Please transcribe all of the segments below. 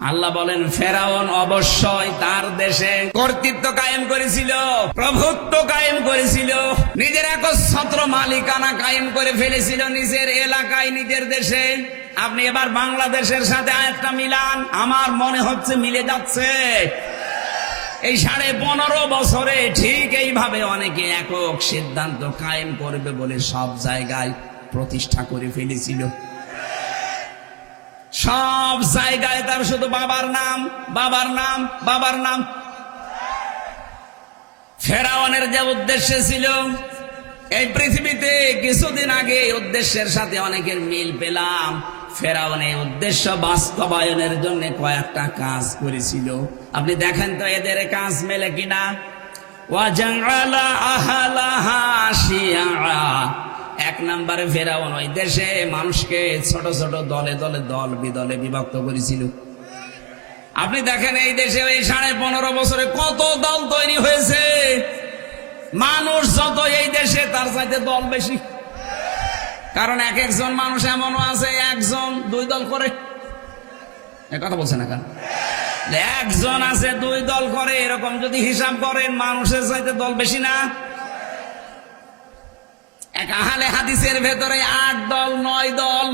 আল্লাহ বলেন ফেরাউন অবশ্যই তার দেশে কর্তৃত্ব কায়েম করেছিল, প্রভুত্ব কায়েম করেছিল, নিজের একচ্ছত্র মালিকানা কায়েম করে ফেলেছিল নিজের এলাকায়, নিজের দেশে। আপনি এবার বাংলাদেশের সাথে আয়াতটা মিলান, আমার মনে হচ্ছে মিলে যাচ্ছে। এই 15.5 বছরে ঠিক এইভাবে অনেকে একক সিদ্ধান্ত কায়েম করবে বলে সব জায়গায় প্রতিষ্ঠা করে ফেলেছিল। সব জায়গায় তার শুধু বাবার নাম, বাবার নাম, বাবার নাম। ফেরাউনের যে উদ্দেশ্য ছিল এই পৃথিবীতে, কিছুদিন আগে উদ্দেশ্যের সাথে অনেকের মিল পেলাম। ফেরাউন এই উদ্দেশ্য বাস্তবায়নের জন্য কয়েকটা কাজ করেছিল। আপনি দেখেন তো এদের কাজ মেলে কিনা। ওয়াজাআলা আহলাহা শিয়া, এক নম্বরে ফেরাউন ওই দেশে মানুষকে ছোট ছোট দলে দলে দল বিদলে বিভক্ত করেছিল। আপনি দেখেন এই দেশে এই 15.5 বছরে কত দল তৈরি হয়েছে। মানুষ যত এই দেশে তার চাইতে দল বেশি। কারণ এক একজন মানুষ এমনও আছে একজন 2 দল করে। কথা বলছে না কেন? একজন আছে 2 দল করে, এরকম যদি হিসাব করেন মানুষের চাইতে দল বেশি না? এক আহলে হাদিসের ভেতরে 8 দল 9 দল।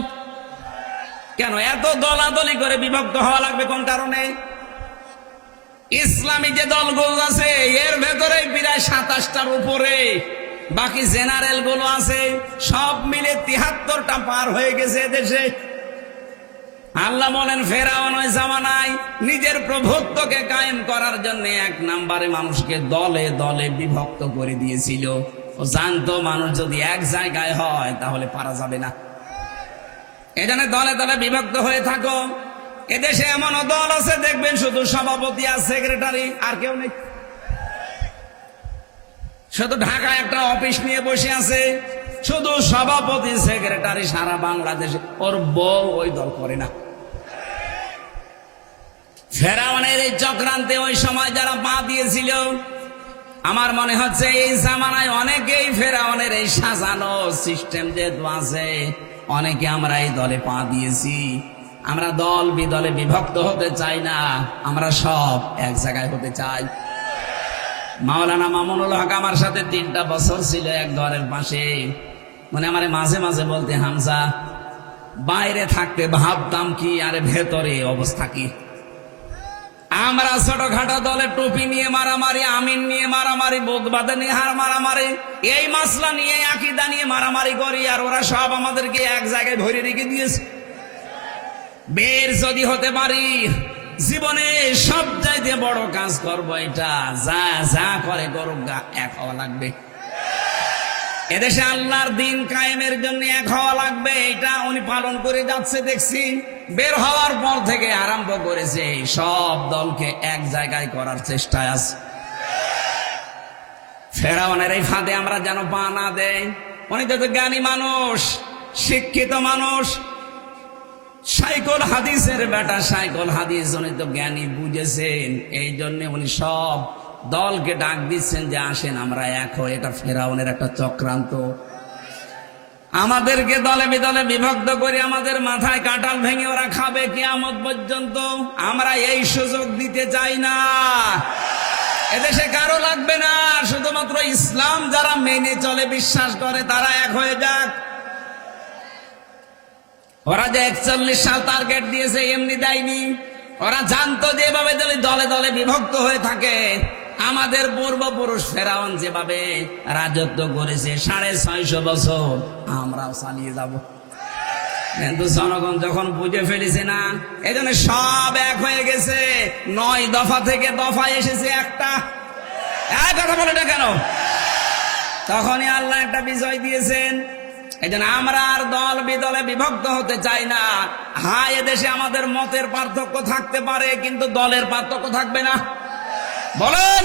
কেন এত দলাদলি করে বিভক্ত হওয়া লাগবে কোন কারণে? ইসলামী যে দলগুলো আছে এর ভেতরে প্রায় 27টার উপরে, বাকি জেনারেল গুলো আছে সব মিলে 73টা পার হয়ে গেছে দেশে। আল্লাহ বলেন ফেরাউন ওই জামানায় নিজের প্রভুত্বকে কায়েম করার জন্য 1 নম্বরে মানুষকে দলে দলে বিভক্ত করে দিয়েছিল। ও জানতো মানুষ যদি এক জায়গায় হয় তাহলে পারা যাবে না, এজন্য দলে দলে বিভক্ত হয়ে থাকো। এদেশে এমনও দল আছে দেখবেন শুধু সভাপতি আর সেক্রেটারি, আর কেউ নেই। শুধু ঢাকায় একটা অফিস নিয়ে বসে আছে, শুধু সভাপতি সেক্রেটারি সারা বাংলাদেশে, ওর বউ ওই দল করে না। ফেরাউনের এই চক্রান্তে ওই সময় যারা পা দিয়েছিল, আমার মনে হচ্ছে এই জামানায় অনেকেই ফেরাউনের এই সাজানো সিস্টেম যেহেতু আছে, অনেকে আমরা এই দলে পা দিয়েছি। আমরা দল বিদলে বিভক্ত হতে চাই না, আমরা সব এক জায়গায় হতে চাই। মাওলানা মামুনুল হক আমার সাথে 3টা বছর ছিল এক ঘরের পাশে। মানে আমার মাঝে মাঝে বলতে, হামজা বাইরে থাকতে ভাবতাম কি আর ভেতরে অবস্থা কি। আমরা ছোটখাটো দলে টুপি নিয়ে মারামারি, আমিন নিয়ে মারামারি, বুধবাদে নিয়ে হার মারামারি, এই মাসলা নিয়ে আকীদা নিয়ে মারামারি করি, আর ওরা সব আমাদেরকে এক জায়গায় ধরে রেখে দিয়েছে। বের যদি হতে পারি জীবনে সব চাইতে বড় কাজ করবো এটা, যা যা করে করুক গা, এক হওয়া লাগবে। এদেশে আল্লাহর দিন কায়েমের জন্য এক হওয়া লাগবে, এটা উনি পালন করে যাচ্ছে দেখছি। বের হওয়ার পর থেকে আরম্ভ করেছে সব দলকে এক জায়গায় করার চেষ্টায় আছে। ফেরাউনের এই ফাঁদে আমরা যেন পা না দেই। উনি তো জ্ঞানী মানুষ, শিক্ষিত মানুষ, সাইকুল হাদিসের বেটা, সাইকুল হাদিস, উনি তো জ্ঞানী, বুঝেছেন। এই জন্য উনি সব দলকে ডাক দিচ্ছেন যে আসেন আমরা এক হই। এটা ফেরাউনের একটা চক্রান্ত। আমাদেরকে দলে বিদলে বিভক্ত করে আমাদের মাথায় কাঁঠাল ভেঙে ওরা খাবে কিয়ামত পর্যন্ত। আমরা এই সুযোগ দিতে চাই না। এদেশে কারো লাগবে না, শুধুমাত্র ইসলাম যারা মেনে চলে, বিশ্বাস করে, তারা এক হয়ে যাক। ওরা যে 41 সাল টার্গেট দিয়েছে এমনি দেয়নি। ওরা জানতো যে এভাবে দলে দলে বিভক্ত হয়ে থাকে। আমাদের পূর্বপুরুষ ফেরাউন যেভাবে রাজত্ব করেছে 650 বছর, আমরাও চালিয়ে যাব। কিন্তু জনগণ যখন বুঝে ফেলেছে না, এই জন্য সব এক হয়ে গেছে। 9 দফা থেকে দফা এসেছে একটা। কথা বলে না কেন? তখনই আল্লাহ একটা বিজয় দিয়েছেন। এই জন্য আমরা আর দল বিদলে বিভক্ত হতে চাই না। হ্যাঁ, এদেশে আমাদের মতের পার্থক্য থাকতে পারে, কিন্তু দলের পার্থক্য থাকবে না। বলেন।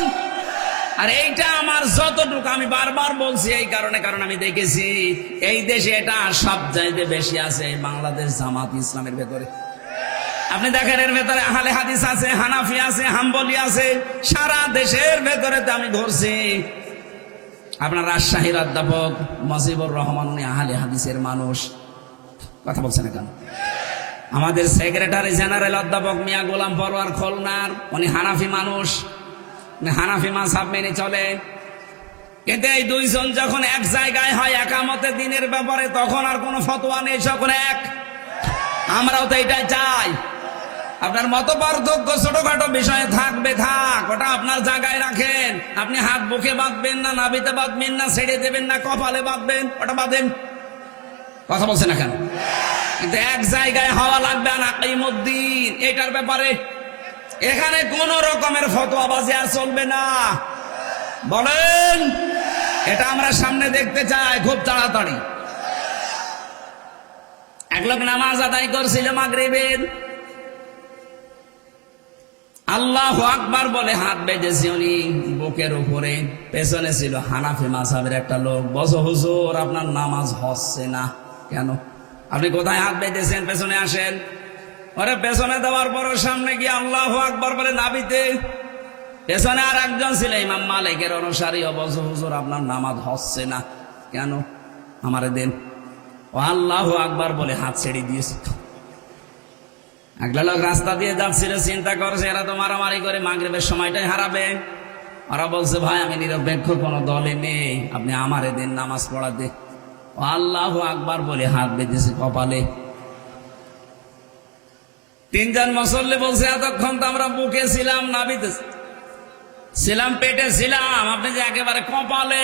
আর এইটা আমার যতটুকু, আমি বারবার বলছি এই কারণে, কারণ আমি দেখেছি এই দেশে এটা সব চাইতে বেশি আছে বাংলাদেশ জামাত ইসলামের ভেতরে। আপনি দেখেন এর ভেতরে আহলে হাদিস আছে, হানাফি আছে, হাম্বলি আছে, সারা দেশের ভেতরে। আমি ধরছি আপনার রাজশাহীর অধ্যাপক মুজিবুর রহমান, উনি আহলে হাদিসের মানুষ। কথা বলছেন কেন? আমাদের সেক্রেটারি জেনারেল অধ্যাপক মিয়া গোলাম পরোয়ার খুলনার, উনি হানাফি মানুষ, হানাফি মাযহাব মেনে চলে। কিন্তু এই দুইজন যখন এক জায়গায় হয় একামতে দিনের ব্যাপারে, তখন আর কোনো ফতোয়া নেই, সকলে এক। আমরাও তো এটাই চাই। আপনার মত পার্থক্য ছোটখাটো বিষয়ে থাকবে, থাক, ওটা আপনার জায়গায় রাখেন। আপনি হাত বুকে বাঁধবেন না, নাভিতে বাঁধবেন না, ছেড়ে দেবেন না, কপালে বাঁধবেন, ওটা বাঁধেন। কথা বলছেন না কেন? কিন্তু এক জায়গায় হওয়া লাগবে। আনাকিমুদ্দিন এটার ব্যাপারে এখানে কোন রকমের ফতোয়াবাজি আর চলবে না। বলেন, এটা আমরা সামনে দেখতে চাই খুব তাড়াতাড়ি। এক লোক নামাজ আদায় করছিল মাগরিবের, আল্লাহু আকবার বলে হাত বেঁধেছে উনি বুকের উপরে। পেছনে ছিল হানাফি মাযহাবের একটা লোক। বলছে, হুজুর আপনার নামাজ হচ্ছে না কেন? আপনি কোথায় হাত বেঁধেছেন? পেছনে আসেন। ওরে পেছনে দেওয়ার পর সামনে গিয়ে আল্লাহু আকবার বলে নাবিতে। পেছনে আর একজন ছিল ইমাম মালিকের অনুসারী। বলছে, হুজুর আপনার নামাজ হচ্ছে না কেন? আমারে দেন। ও আল্লাহু আকবার বলে হাত ছেড়ে দিয়েছে। একটা লোক রাস্তা দিয়ে যাচ্ছিল, চিন্তা করছে এরা তো মারামারি করে মাগরিবের সময়টাই হারাবে। ওরা বলছে, ভাই আমি নিরপেক্ষ কোন দলে নেই, আপনি আমারে দেন নামাজ পড়াতে। ও আল্লাহু আকবার বলে হাত বেঁধেছে কপালে। তিনজন মুসল্লি বলছে, এতক্ষণ তো আমরা বুকে ছিলাম, নাভিতে ছিলাম, পেটে ছিলাম, আপনি যে একেবারে কপালে।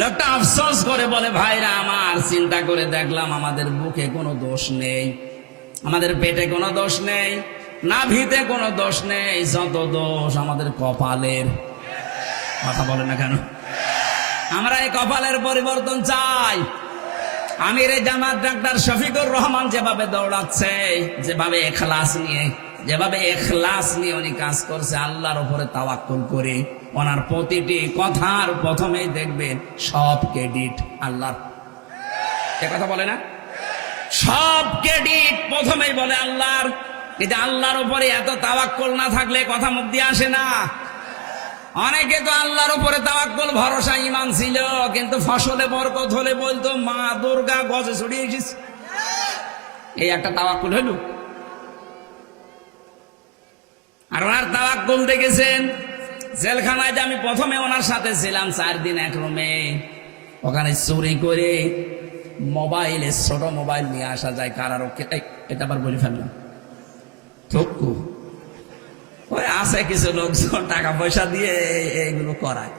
লোকটা আফসোস করে বলে, ভাইরা আমার, চিন্তা করে দেখলাম আমাদের বুকে কোনো দোষ নেই, আমাদের পেটে কোনো দোষ নেই, নাভিতে কোনো দোষ নেই, যত দোষ আমাদের কপালের। কথা বলে না কেন? আমরা এই কপালের পরিবর্তন চাই। আমির জামাত ডাক্তার শফিকুর রহমান যেভাবে দৌড়াচ্ছে, যেভাবে এখলাস নিয়ে উনি কাজ করছে, আল্লাহর উপরে তাওয়াক্কুল করে, ওনার প্রতিটি কথার প্রথমেই দেখবেন সব ক্রেডিট আল্লাহর। এ কথা বলে না? সব ক্রেডিট প্রথমেই বলে আল্লাহর। কিন্তু আল্লাহর উপরে এত তাওয়াক্কুল না থাকলে কথা মুখ দিয়ে আসে না। অনেকে তো আল্লাহর উপরে তাওয়াক্কুল ভরসা ঈমান ছিল, কিন্তু ফসলে বরকত হলে বলতো মা দুর্গা গজে ছড়িয়ে এসেছে। এই একটা তাওয়াক্কুল হইল। আর ওনার তাওয়াক্কুল দেখেছেন জেলখানায়, যে আমি প্রথমে ওনার সাথে ছিলাম 4 দিন এক রুমে, ওখানে চুরি করে মোবাইলে ছোট মোবাইল নিয়ে আসা যায় কারারক্ষে। এটা আবার বলে ফেললাম, থক্কু ওই আছে কিছু লোকজন টাকা পয়সা দিয়ে এগুলো করায়।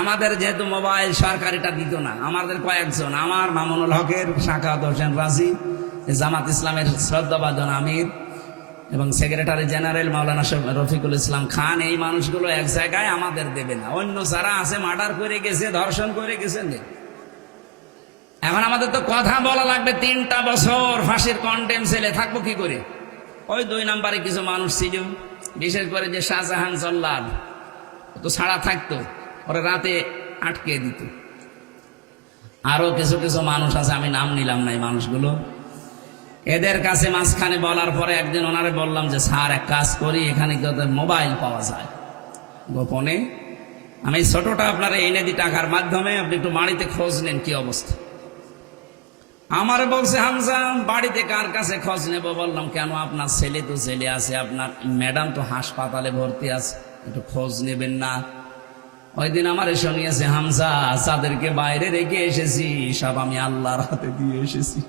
আমাদের যেহেতু মোবাইল সরকারিটা দিত না, আমাদের কয়েকজন, আমার মামুনুল হকের, সাখাওয়াত হোসেন রাজি, জামাত ইসলামের শ্রদ্ধাভাজন আমির এবং সেক্রেটারি জেনারেল মাওলানা রফিকুল ইসলাম খান, এই মানুষগুলো এক জায়গায় আমাদের দেবে না। অন্য যারা আছে মার্ডার করে গেছে, ধর্ষণ করে গেছে। এখন আমাদের তো কথা বলা লাগবে। 3টা বছর ফাঁসির কন্ডেম ছেলে থাকবো কি করে? ওই 2 নম্বরে কিছু মানুষ ছিল, বিশেষ করে যে শাহজাহান জল্লাদ, তো ছাড়া থাকতো, ওরা রাতে আটকে দিত। আরো কিছু কিছু মানুষ আছে, আমি নাম নিলাম না এই মানুষগুলো। এদের কাছে মাঝখানে বলার পরে একদিন ওনারে বললাম যে, স্যার এক কাজ করি, এখানে মোবাইল পাওয়া যায় গোপনে, আমি ছোটটা আপনারা এনে দিই টাকার মাধ্যমে, আপনি একটু বাড়িতে খোঁজ নেন কি অবস্থা। আমার বলছে, হামজা বাড়িতে কার কাছে খোঁজ নেব? বললাম, কেন আপনার ছেলে তো জেলে আছে, আপনার ম্যাডাম তো হাসপাতালে ভর্তি আছে, একটু খোঁজ নেবেন না? ওই দিন আমার শুনিয়েছে, হামজা যাদেরকে বাইরে রেখে এসেছি সব আমি আল্লাহর হাতে দিয়ে এসেছি।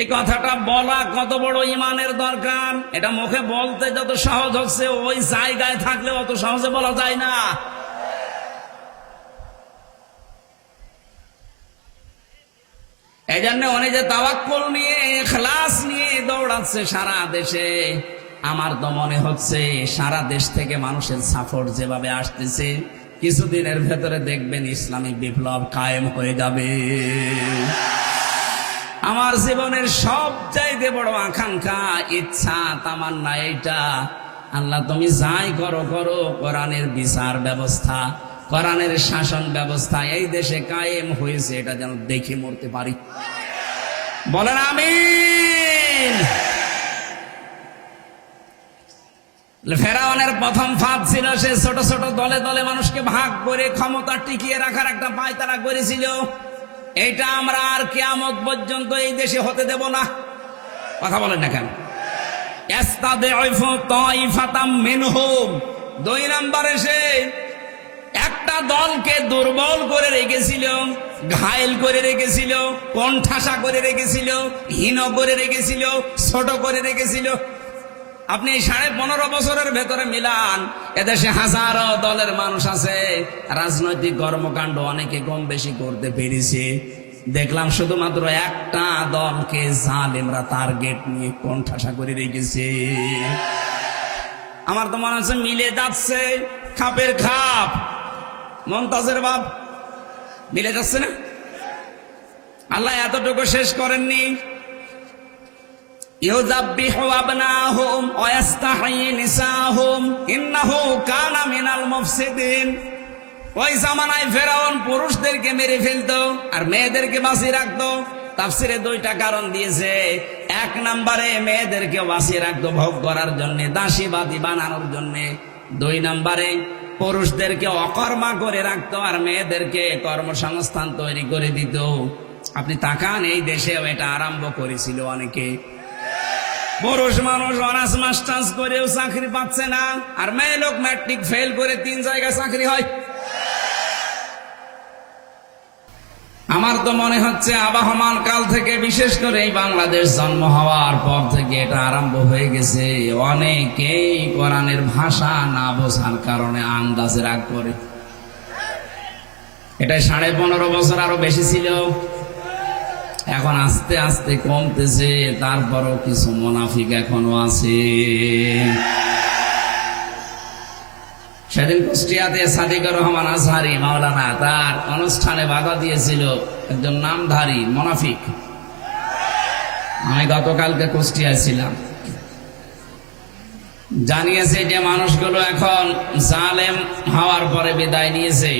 এই কথাটা বলা কত বড় ইমানের দরকার। এটা মুখে বলতে যত সহজ হচ্ছে, ওই জায়গায় থাকলে অত সহজে বলা যায় না। এই জন্য উনি যে তাওয়াক্কুল নিয়ে, ইখলাস নিয়ে দৌড়াচ্ছে সারা দেশে, আমার তো মনে হচ্ছে সারা দেশ থেকে মানুষের সাপোর্ট যেভাবে আসতেছে, কিছুদিনের ভেতরে দেখবেন ইসলামিক বিপ্লব কায়েম হয়ে যাবে। আমার জীবনের সবচাইতে বড় আকাঙ্ক্ষা, ইচ্ছা, তামান্না এইটা, আল্লাহ তুমি যাই করো করো, কোরআনের বিচার ব্যবস্থা, কোরআনের শাসন ব্যবস্থা এই দেশে কায়েম হয়েছে, এটা যেন দেখে মরতে পারি। বলেন আমিন। ফেরাউনের প্রথম ফাঁদ ছিল, সে ছোট ছোট দলে দলে মানুষকে ভাগ করে ক্ষমতা টিকিয়ে রাখার একটা পায়তারা করেছিল। এটা আমরা আর কিয়ামত পর্যন্ত এই দেশে হতে দেব না। কথা বলেন না কেন? ইস্তাদিফু তাইফাতাম মিনহুম, 2 নম্বরে সে একটা দলকে দুর্বল করে রেখেছিল, ঘায়েল করে রেখেছিল, কোণঠাসা করে রেখেছিল, হীন করে রেখেছিল, ছোট করে রেখেছিল। আপনি 15.5 বছরের ভেতরে মিলান, এদেশে হাজারো দলের মানুষ আছে, রাজনৈতিক কর্মকাণ্ড অনেকে কম বেশি করতে পেরেছে। দেখলাম শুধুমাত্র একটা দলকে জালেমরা টার্গেট নিয়ে কোণঠাসা করে রেখেছে। আমার তো মনে হচ্ছে মিলে যাচ্ছে, খাপের খাপ, মমতাজের বাপ মিলে যাচ্ছে না? আল্লাহ এতটুকু শেষ করেননি। ইউযাব্বিহু আবনাহুম ওয়া ইস্তাহয়ি নিসাহুম ইন্নাহু কানা মিনাল মুফসিদিন। ওই জামানায় ফেরাউন পুরুষদেরকে মেরে ফেলতো আর মেয়েদেরকে বাঁচিয়ে রাখতো। তাফসিরে 2টা কারণ দিয়েছে। 1 নম্বরে মেয়েদেরকে বাঁচিয়ে রাখতো ভোগ করার জন্য, দাসীবাদী বানানোর জন্য। 2 নম্বরে পুরুষদেরকে অকর্মা করে রাখতো আর মেয়েদেরকে কর্মসংস্থান তৈরি করে দিত। আপনি তাকান, এই দেশেও এটা আরম্ভ করেছিল অনেকে। পুরুষ মানুষ অনার্স মাস্টার্স করেও চাকরি পাচ্ছে না, আর মেয়ে লোক ম্যাট্রিক ফেল করে 3 জায়গায় চাকরি হয়। আমার তো মনে হচ্ছে আবহমান কাল থেকে, বিশেষ করে এই বাংলাদেশ জন্ম হওয়ার পর থেকে এটা আরম্ভ হয়ে গেছে। অনেকেই কোরআনের ভাষা না বোঝার কারণে আন্দাজে রাগ করে। এটা 15.5 বছর আরো বেশি ছিল, এখন আস্তে আস্তে কমতেছে। তারপরও কিছু মুনাফিক এখনো আছে। সেদিন কুষ্টিয়াতে সাদিকুর রহমান আজহারি মাওলানা তার অনুষ্ঠানে বাধা দিয়েছিল একজন নামধারী মুনাফিক। আমি গতকালকে কুষ্টিয়ায় ছিলাম। জানিয়েছে যে মানুষগুলো এখন জালেম হওয়ার পরে বিদায় নিয়েছে।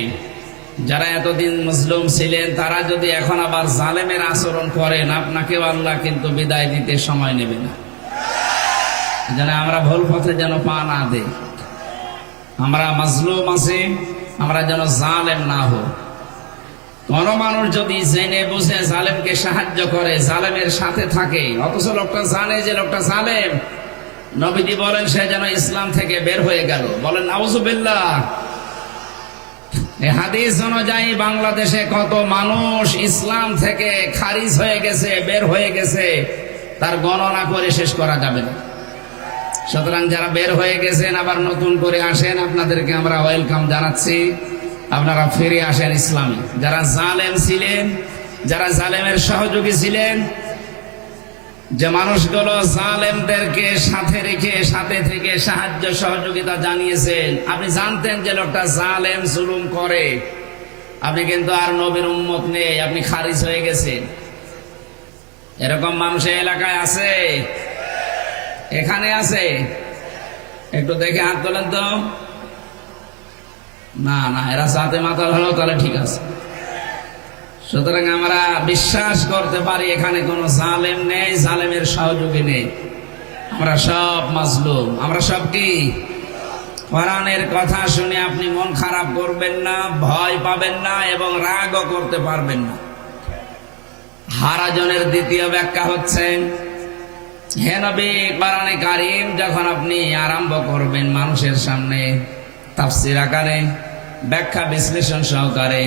যারা এতদিন মুসলিম ছিলেন তারা যদি এখন আবার জালেমের আচরণ করেন, আপনাকেও আল্লাহ কিন্তু বিদায় দিতে সময় নেবে না। যেন আমরা ভুল পথে যেন পা না দেই। আমরা মাজলুম আছি, আমরা যেন জালেম না হই। কোন মানুষ যদি জেনে বুঝে জালেমকে সাহায্য করে, জালেমের সাথে থাকে, অথচ লোকটা জানে যে লোকটা জালেম, নবীজি বলেন সে যেন ইসলাম থেকে বের হয়ে গেল। বলেন নাউজুবিল্লাহ। এই হাদিস অনুযায়ী বাংলাদেশে কত মানুষ ইসলাম থেকে খারিজ হয়ে গেছে, বের হয়ে গেছে, তার গণনা করে শেষ করা যাবে না। সুতরাং যারা বের হয়ে গেছেন আবার নতুন করে আসেন, আপনাদেরকে আমরা ওয়েলকাম জানাচ্ছি। আপনারা ফিরে আসেন ইসলামে। যারা জালেম ছিলেন, যারা জালেমের সহযোগী ছিলেন, যে মানুষগুলো জালেমদেরকে সাথে রেখে সাথে থেকে সাহায্য সহযোগিতা জানিয়েছেন, আপনি জানতেন যে লোকটা জালেম জুলুম করে, আপনি কিন্তু আর নবীর উম্মত নেই, আপনি খারিজ হয়ে গেছেন। এরকম মানুষ এই এলাকায় আছে, এখানে আছে? একটু দেখে হাত তোলেন তো। না না, এরা সাথে মাতাল হলো তাহলে ঠিক আছে। সুতরাং আমরা বিশ্বাস করতে পারি এখানে কোনো জালেম নেই, জালেমের সহযোগী নেই। আমরা সব মাজলুম, আমরা সব কি? কোরআনের কথা শুনে আপনি মন খারাপ করবেন না, ভয় পাবেন না এবং রাগও করতে পারবেন না। হারাজনের 2য় ব্যাখ্যা হচ্ছে, হে নবী, কোরআনে কারীম যখন আপনি আরম্ভ করবেন মানুষের সামনে তাফসীর আকারে, ব্যাখ্যা বিশ্লেষণ সহকারে,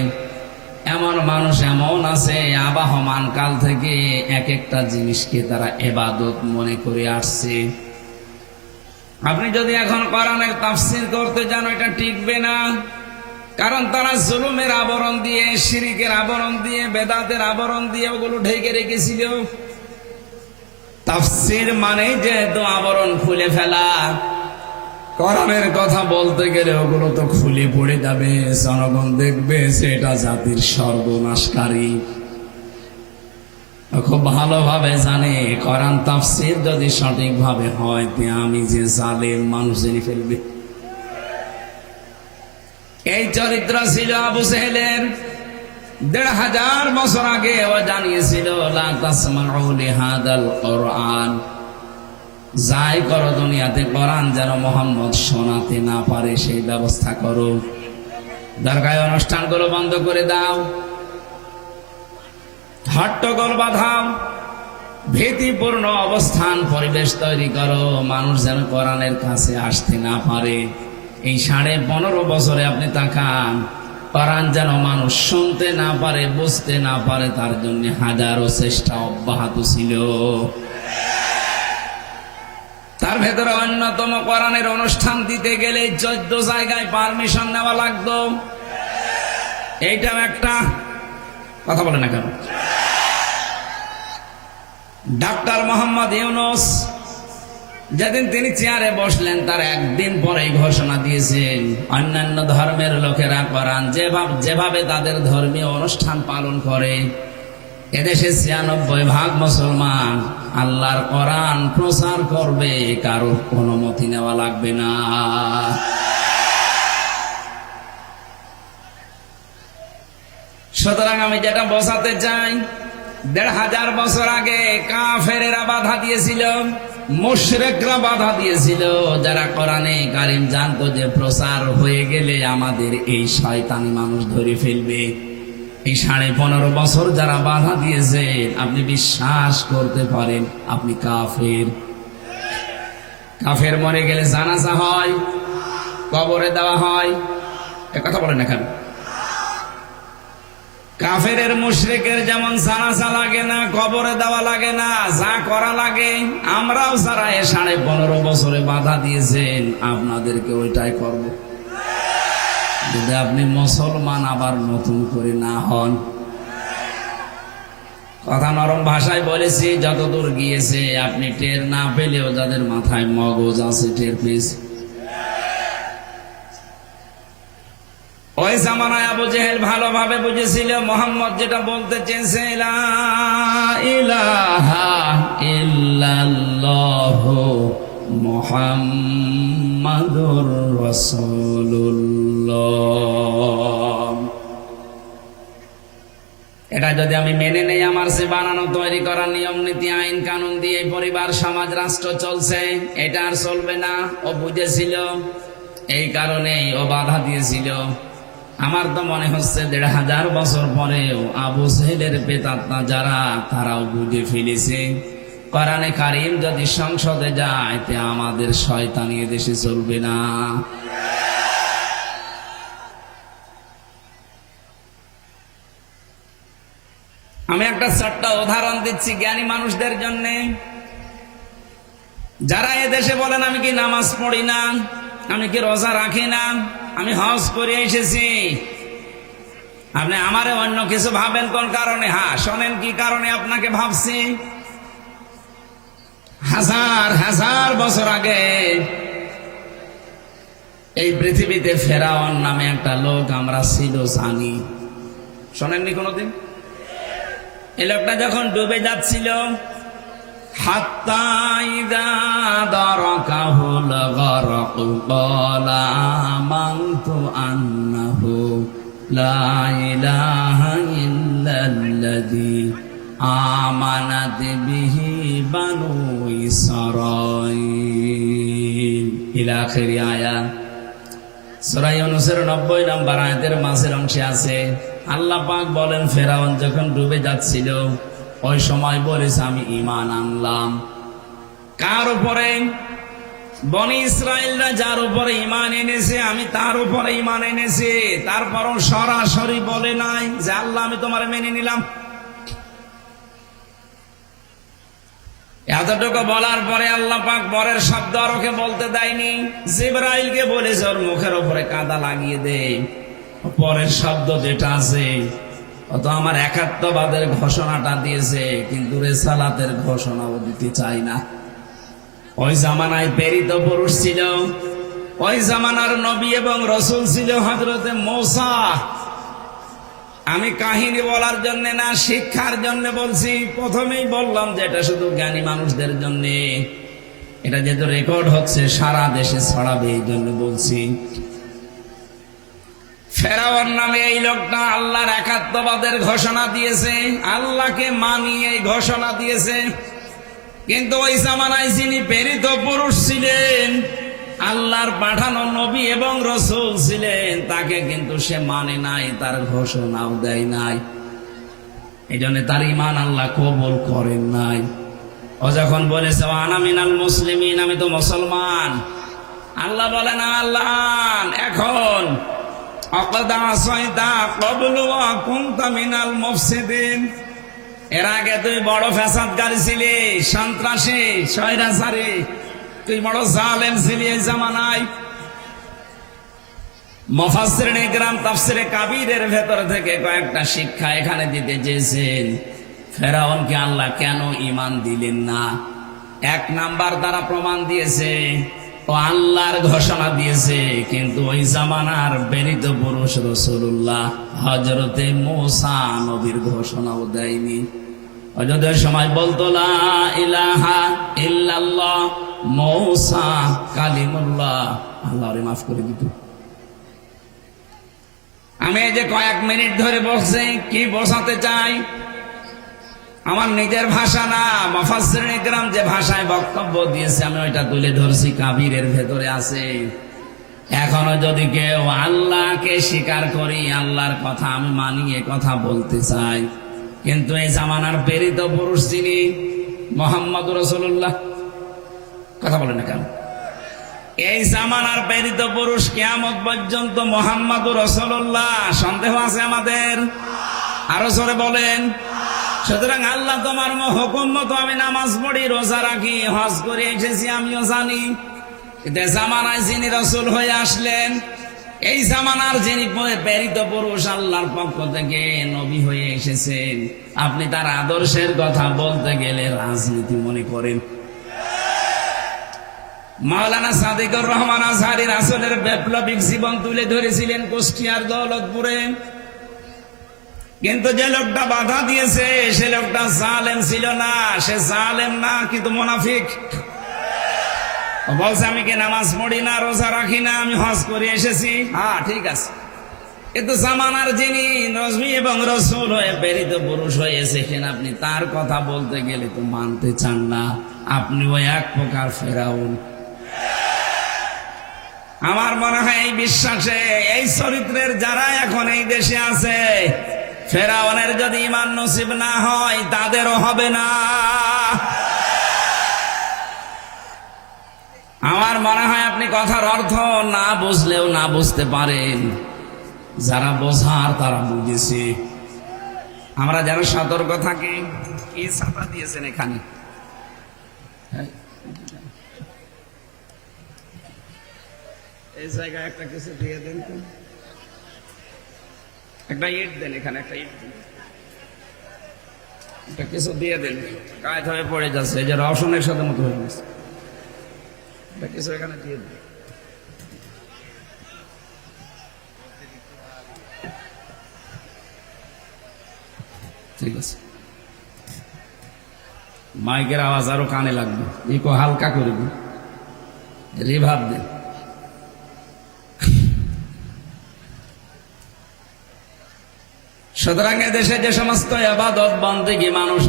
এমন মানুষ এমন আছে আবাহমান কাল থেকে এক একটা জিনিসকে তারা ইবাদত মনে করে আসছে। আপনি যদি এখন কোরআনের তাফসীর করতে যান, এটা টিকবে না। কারণ তারা জুলুমের আবরণ দিয়ে, শিরকের আবরণ দিয়ে, বেদাতের আবরণ দিয়ে ওগুলো ঢেকে রেখেছিল। তাফসীর মানে যেহেতু আবরণ খুলে ফেলা, কোরআনের কথা বলতে গেলে ওগুলো তো খুলে পড়ে যাবে, জনগণ দেখবে সেটা জাতির সর্বনাশকারী। খুব ভালোভাবে জানে কোরআন তাফসীর যদি সঠিকভাবে হয়, আমি যে জালেম মানুষ জেনে ফেলবে। এই চরিত্র ছিল আবু জেহেলের। 1500 বছর আগে ও জানিয়েছিল, লা তাসমাউ লিহাদাল কোরআন, যাই করো দুনিয়াতে কোরআন যেন মোহাম্মদ শোনাতে না পারে সেই ব্যবস্থা করো। দরগায় অনুষ্ঠানগুলো বন্ধ করে দাও। হট্টগোল বাঁধাও, ভীতিপূর্ণ অবস্থান পরিবেশ তৈরি করো, মানুষ যেন কোরআনের কাছে আসতে না পারে। এই 15.5 বছরে আপনি তাকান, কোরআন যেন মানুষ শুনতে না পারে, বুঝতে না পারে, তার জন্য হাজারো চেষ্টা অব্যাহত ছিল। তার ভেতরে অন্যতম কোরআনের অনুষ্ঠান দিতে গেলে 14 জায়গায় পারমিশন নেওয়া লাগতো। এইটাও একটা কথা বলে না কেন? ডাক্তার মোহাম্মদ ইউনূস যেদিন তিনি চেয়ারে বসলেন, তার একদিন পরেই ঘোষণা দিয়েছেন, অন্যান্য ধর্মের লোকেরা কোরআন যেভাবে তাদের ধর্মীয় অনুষ্ঠান পালন করে, এদেশে 96% মুসলমান আল্লাহর কোরআন প্রচার করবে, কারোর অনুমতি নেওয়া লাগবে না। সুতরাং আমি যেটা বোঝাতে চাই, 1500 বছর আগে কাফেরেরা বাধা দিয়েছিল, মুশরিকরা বাধা দিয়েছিল, যারা কোরআনে কারীম জানতো যে প্রচার হয়ে গেলে আমাদের এই শয়তানি মানুষ ধরে ফেলবে। এই 15.5 বছর যারা বাধা দিয়েছে, আপনি বিশ্বাস করতে পারেন আপনি কাফের। কাফের মরে গেলে জানাজা হয়, কবরে দেওয়া হয়, এ কথা বলেন না কেন? কাফেরের মুশরিকের যেমন জানাজা লাগে না, কবরে দেওয়া লাগে না, যা করা লাগে আমরাও যারা 15.5 বছরে বাধা দিয়েছেন, আপনাদেরকে ওইটাই করব, যদি আপনি মুসলমান আবার নতুন করে না হন। কথা নরম ভাষায় বলেছি, যতদূর গিয়েছে আপনি টের না পেলেও যাদের মাথায় মগজ আছে টের পেয়েছে। ওই জামানায় আবু জেহেল ভালোভাবে বুঝেছিল মুহাম্মদ যেটা বলতে চেয়েছে, লা ইলাহা ইল্লাল্লাহু মুহাম্মাদুর রাসূলুল্লাহ। এটা যদি আমি মেনে নেই, আমার সে বানানো তৈরি করা নিয়ম নীতি আইন কানুন দিয়ে পরিবার সমাজ রাষ্ট্র চলছে, এটা আর চলবে না। ও বুঝেছিল, এই কারণেই ও বাধা দিয়েছিল। আমার তো মনে হচ্ছে 1500 বছর পরেও আবু জেহেলের প্রেতাত্মা যারা, তারাও বুঝে ফেলেছে কোরআনে কারীম যদি সংসদে যায়, তে আমাদের শয়তানি দেশে চলবে না। আমি একটা ছোট্ট উদাহরণ দিচ্ছি জ্ঞানী মানুষদের জন্য, যারা এদেশে বলেন আমি কি নামাজ পড়ি না, আমি কি রোজা রাখি না, আমি হজ করে এসেছি। আপনি আমারে অন্য কিছু ভাবেন কোন কারণে? হ্যাঁ, শোনেন কি কারণে আপনাকে ভাবছি। 1000 বছর আগে এই পৃথিবীতে ফেরাউন নামে একটা লোক আমরা ছিল, জানি। শোনেননি কোনদিন? এই লোকটা যখন ডুবে যাচ্ছিল, হাত্তা ইযা দারাকাহুল গরক ক্বালা আমানতু আন্নাহু লা ইলাহা ইল্লাল্লাযী আমানাত বিহি বানু ইসরাঈল। ইলা আখিরি আয়াত। সূরা ইউনূসের 90 নম্বর আয়াতের মাঝের অংশে আছে, আল্লাহ পাক বলেন, ফেরাউন যখন ডুবে যাচ্ছিল, ওই সময় বলেছে আমি ঈমান আনলাম। কার উপরে? বনি ইসরাইলরা যার উপরে ঈমান এনেছে, আমি তার উপরে ঈমান এনেছি। তারপরও সরাসরি বলে নাই যে আল্লাহ আমি তোমার মেনে নিলাম। এতটুকু বলার পরে আল্লাহ পাক পরের শব্দ আর ওকে বলতে দেয়নি। জিবরাইলকে বলেছে ওর মুখের উপরে কাদা লাগিয়ে দে। পরের শব্দ যেটা আছে, ও তো আমার একাত্মবাদের ঘোষণাটা দিয়েছে, কিন্তু রিসালাতের ঘোষণাও দিতে চাই না। ওই জামানায় প্রেরিত পুরুষ ছিল, ওই জামানার নবী এবং রাসূল ছিল হযরতে মূসা। আমি কাহিনী বলার জন্য না, শিক্ষার জন্য বলছি। প্রথমেই বললাম যে এটা শুধু জ্ঞানী মানুষদের জন্য, এটা যেহেতু রেকর্ড হচ্ছে সারা দেশে ছড়াবে, এই জন্য বলছি। ফেরাউন নামে এই লোকটা আল্লাহর একাত্মবাদের ঘোষণা দিয়েছে, আল্লাহকে মানিয়ে এই ঘোষণা দিয়েছে। কিন্তু ওই জামানায় যিনি প্রেরিত পুরুষ ছিলেন, আল্লাহর পাঠানো নবী এবং রাসূল ছিলেন, তাকে কিন্তু সে মানে নাই, তার ঘোষণাও দেয় নাই। এই জন্য তার ইমান আল্লাহ কবুল করেন নাই। ও যখন বলেছে আনা মিনাল মুসলিমিন, আমি তো মুসলমান, আল্লাহ বলেন আল্লাহ এখন এর আগে তুই বড় ফ্যাসাদকারী ছিলি, সন্ত্রাসী, স্বৈরাচারী, তুই বড় জালেম ছিলি এই জামানায়। মুফাসসিরিন ইকরাম তাফসিরে কাবীরের ভেতর থেকে কয়েকটা শিক্ষা এখানে দিতে চেয়েছেন। ফেরাউনকে আল্লাহ কেন ঈমান দিলেন না? এক নাম্বার তারা প্রমাণ দিয়েছে ও আল্লাহর ঘোষণা দিয়েছে, কিন্তু ওই জামানার প্রেরিত পুরুষ রাসূলুল্লাহ হযরতে মূসা নবীর ঘোষণাও দেয়নি। ওই সময় বলতো লা ইলাহা ইল্লাল্লাহ মূসা কালিমুল্লাহ, আল্লাহ ওরে মাফ করে দিত। আমি এই যে কয়েক মিনিট ধরে বলছি, কি বোঝাতে চাই? আমার নিজের ভাষা না, মুফাসসিরিন ইকরাম যে ভাষায় বক্তব্য দিয়েছে আমি ওইটা তুলে ধরছি, কাবীরের ভেতরে আছে। এখনো যদি কেউ আল্লাহকে স্বীকার করি, আল্লাহর কথা আমি মানি, এ কথা বলতে চাই, কিন্তু এই জামানার প্রেরিত পুরুষ যিনি মুহাম্মদুর রাসূলুল্লাহ, কথা বলেন না কেন? এই জামানার প্রেরিত পুরুষ কিয়ামত পর্যন্ত মুহাম্মদুর রাসূলুল্লাহ, সন্দেহ আছে আমাদের? আরো জোরে বলেন। সুতরাং আল্লাহ তোমার হুকুম মতো আমি নামাজ পড়ি, রোজা রাখি, হজ করে এসেছি, আমিও জানি। কিন্তু জামানায় যিনি রাসূল হয়ে আসলেন, এই জামানার যিনি প্রেরিত পুরুষ আল্লাহর পক্ষ থেকে নবী হয়ে এসেছেন, আপনি তার আদর্শের কথা বলতে গেলে রাজনীতি মনে করেন। মাওলানা সাদিকুর রহমান আজহারী রাসূলের বিপ্লবিক জীবন তুলে ধরেছিলেন কুষ্টিয়ার দৌলতপুরে, কিন্তু যে লোকটা বাধা দিয়েছে সে লোকটা জালেম ছিল না, সে জালেম না কিন্তু মুনাফিক। বলছে আমি কি নামাজ পড়ি না, রোজা রাখি না, আমি হজ করে এসেছি। হ্যাঁ ঠিক আছে, কিন্তু জামানার যিনি নবী এবং রাসূল হয়ে প্রেরিত পুরুষ হয়ে এসেছেন, আপনি তার কথা বলতে গেলে তো মানতে চান না। আপনি ওই এক প্রকার ফেরাউন। আমার মনে হয় এই বিশ্বাসে, এই চরিত্রের যারা এখন এই দেশে আছে, ফেরাউনের যদি ঈমান নসিব না হয় তাদেরও হবে না। আমার মনে হয় আপনি কথার অর্থ না বুঝলেও না বুঝতে পারেন, যারা বোঝার তারা বুঝেছে। আমরা যারা সতর্ক থাকি, কি ছাতা দিয়েছেন এখানে, এই জায়গায় একটা কিছু দিয়ে দেন তো, একটা ইট দেন, এখানে একটা ইট দেন, একটা কিছু দিয়ে দেন, কাজ হয়ে পড়ে যাচ্ছে, এই যে রওশনের সাথে মতো হয়ে গেছে, একটা কিছু এখানে দিয়ে দেন। ঠিক আছে, মাইকের আওয়াজ আরো কানে লাগবে, ইকো হালকা করবি, রিভাব দেন। সুতরাং দেশে যে সমস্ত ইবাদত বন্দেগী মানুষ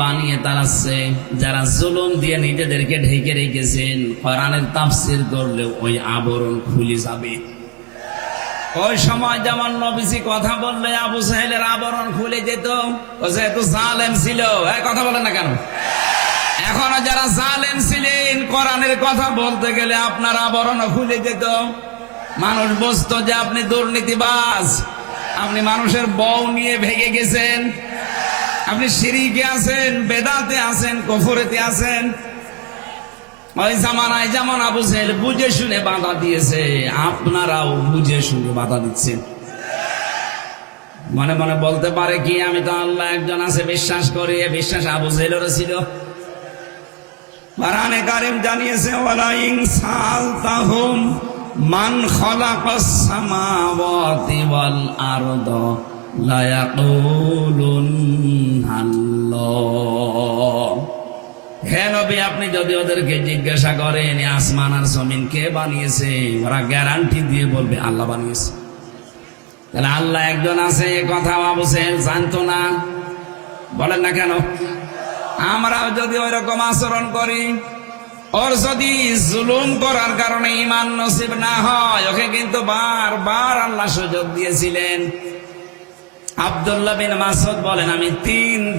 বানিয়ে তারাচ্ছে, যারা জুলুম দিয়ে নিজেদেরকে ঢেকে রেখেছেন, কোরআনের তাফসীর করলেও ওই আবরণ খুলে যাবে। ওই সময় যেমন নবীজি কথা বললে আবু জাহেলের আবরণ খুলে যেত, ও যেহেতু জালেম ছিল। কথা বলেন না কেন? এখনো যারা জালেম ছিলেন, কোরআনের কথা বলতে গেলে আপনার আবরণও খুলে যেত। মানুষ বুঝতো যে আপনি দুর্নীতিবাজ, আপনি মানুষের বউ নিয়ে ভেগে গেছেন, আপনি শিরকে আছেন, বেদাতে আছেন, কুফরেতে আছেন। ওই জামানায় যেমন আবু জাহেল বুঝে শুনে বাধা দিয়েছে, আপনারাও বুঝে শুনে বাধা দিচ্ছেন। মনে মনে বলতে পারে কি, আমি তো আল্লাহ একজন আছে বিশ্বাস করি, এ বিশ্বাস আবু জাহেলেরও ছিল। কোরআনে কারীম জানিয়েছে, ওয়ালা ইন সালতাহুম মান খালাকাস সামাওয়াতি ওয়াল আরদ লা ইয়াকুলুন্না আল্লাহ। হে নবী, আপনি যদি ওদেরকে জিজ্ঞাসা করেন আসমান আর জমিন কে বানিয়েছে, ওরা গ্যারান্টি দিয়ে বলবে আল্লাহ বানিয়েছে। তাহলে আল্লাহ একজন আছে, এ কথা আবু জাহেল জানতো না? বলেন না কেন? আমরাও যদি ওই রকম আচরণ করি, ওর যদি জুলুম করার কারণে ঈমান নসিব না হয়, ওকে কিন্তু বারবার আল্লাহ সুযোগ দিয়েছিলেন। আব্দুল্লাহ বিন মাসউদ বলেন, আমি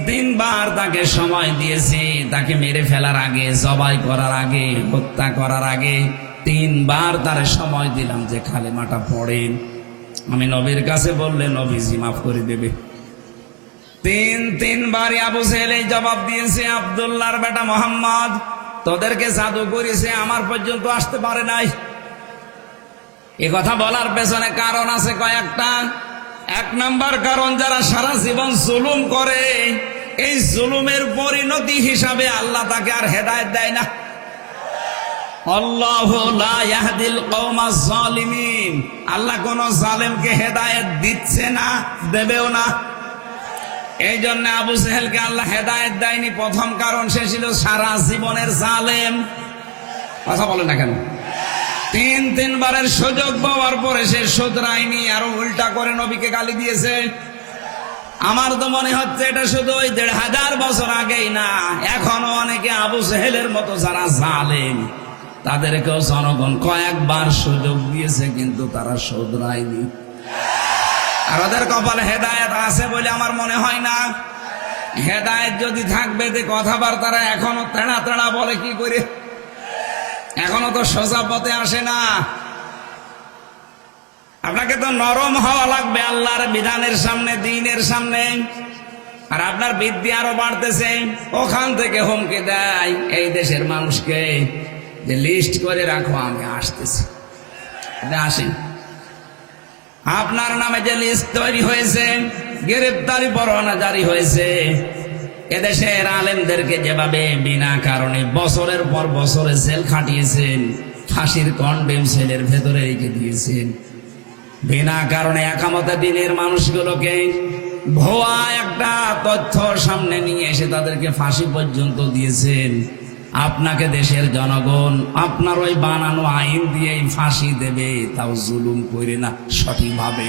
তিনবার তাকে সময় দিয়েছি, তাকে মেরে ফেলার আগে, জবাই করার আগে, হত্যা করার আগে 3বার তার সময় দিলাম যে কালেমাটা পড়েন। আমি নবীর কাছে বললে নবীজি মাফ করে দেবে। তিনবারই আবু জেহেল এই জবাব দিয়েছে, আব্দুল্লাহর বেটা মোহাম্মদ তোদেরকে জাদু করেছে, আমার পর্যন্ত আসতে পারে নাই। এ কথা বলার পেছনে কারণ আছে কয়েকটা। 1 নম্বর কারণ, যারা সারা জীবন জুলুম করে, এই জুলুমের পরিণতি হিসাবে আল্লাহ তাকে আর হেদায়েত দেয় না। আল্লাহু লা ইয়াহদিল কওমাজ জালিমিন, আল্লাহ কোন জালেমকে হেদায়েত দিচ্ছে না, দেবেও না। এই জন্য আবু জেহেলকে আল্লাহ হেদায়েত দেয়নি। প্রথম কারণ, সে ছিল সারা জীবনের জালেম। কথা বলেন না কেন? তিনবারের সুযোগ পাওয়ার পরে সে শুধরায়নি, আরো উল্টা করে নবীকে গালি দিয়েছে। আমার তো মনে হচ্ছে এটা শুধু ওই 1500 বছর আগেই না, এখনো অনেকে আবু জেহেলের মতো যারা জালেম তাদেরকেও জনগণ কয়েকবার সুযোগ দিয়েছে, কিন্তু তারা শুধরায়নি। আর ওদের কপালে হেদায়েত আছে বলে আমার মনে হয় না। হেদায়েত যদি থাকবে, যে কথাবার্তারা এখনো তেড়া তেড়া বলে কি করে, এখনো তো সোজা পথে আসে না। আপনাকে তো নরম হওয়া লাগবে আল্লাহর বিধানের সামনে, দ্বীনের সামনে। আর আপনার বৃদ্ধি আরো বাড়তেছে, ওখান থেকে হুমকি দেয় এই দেশের মানুষকে যে লিস্ট করে রাখো, আমি আসতেছি, আসেন। আপনার নামে যে লিস্ট তৈরি হয়েছে, গ্রেফতারি পরোয়ানা জারি হয়েছে, এদেশের আলেমদেরকে যেভাবে বিনা কারণে বছরের পর বছরে জেল খাটিয়েছেন, ফাঁসির কন্ডেম সেলের ভেতরে রেখে দিয়েছেন, বিনা কারণে একামতে দিনের মানুষগুলোকে ভুয়া একটা তথ্য সামনে নিয়ে এসে তাদেরকে ফাঁসি পর্যন্ত দিয়েছেন। আপনাকে দেশের জনগণ আপনার ওই বানানো আইন দিয়ে ফাঁসি দেবে, তাও জুলুম করে না, সঠিকভাবে।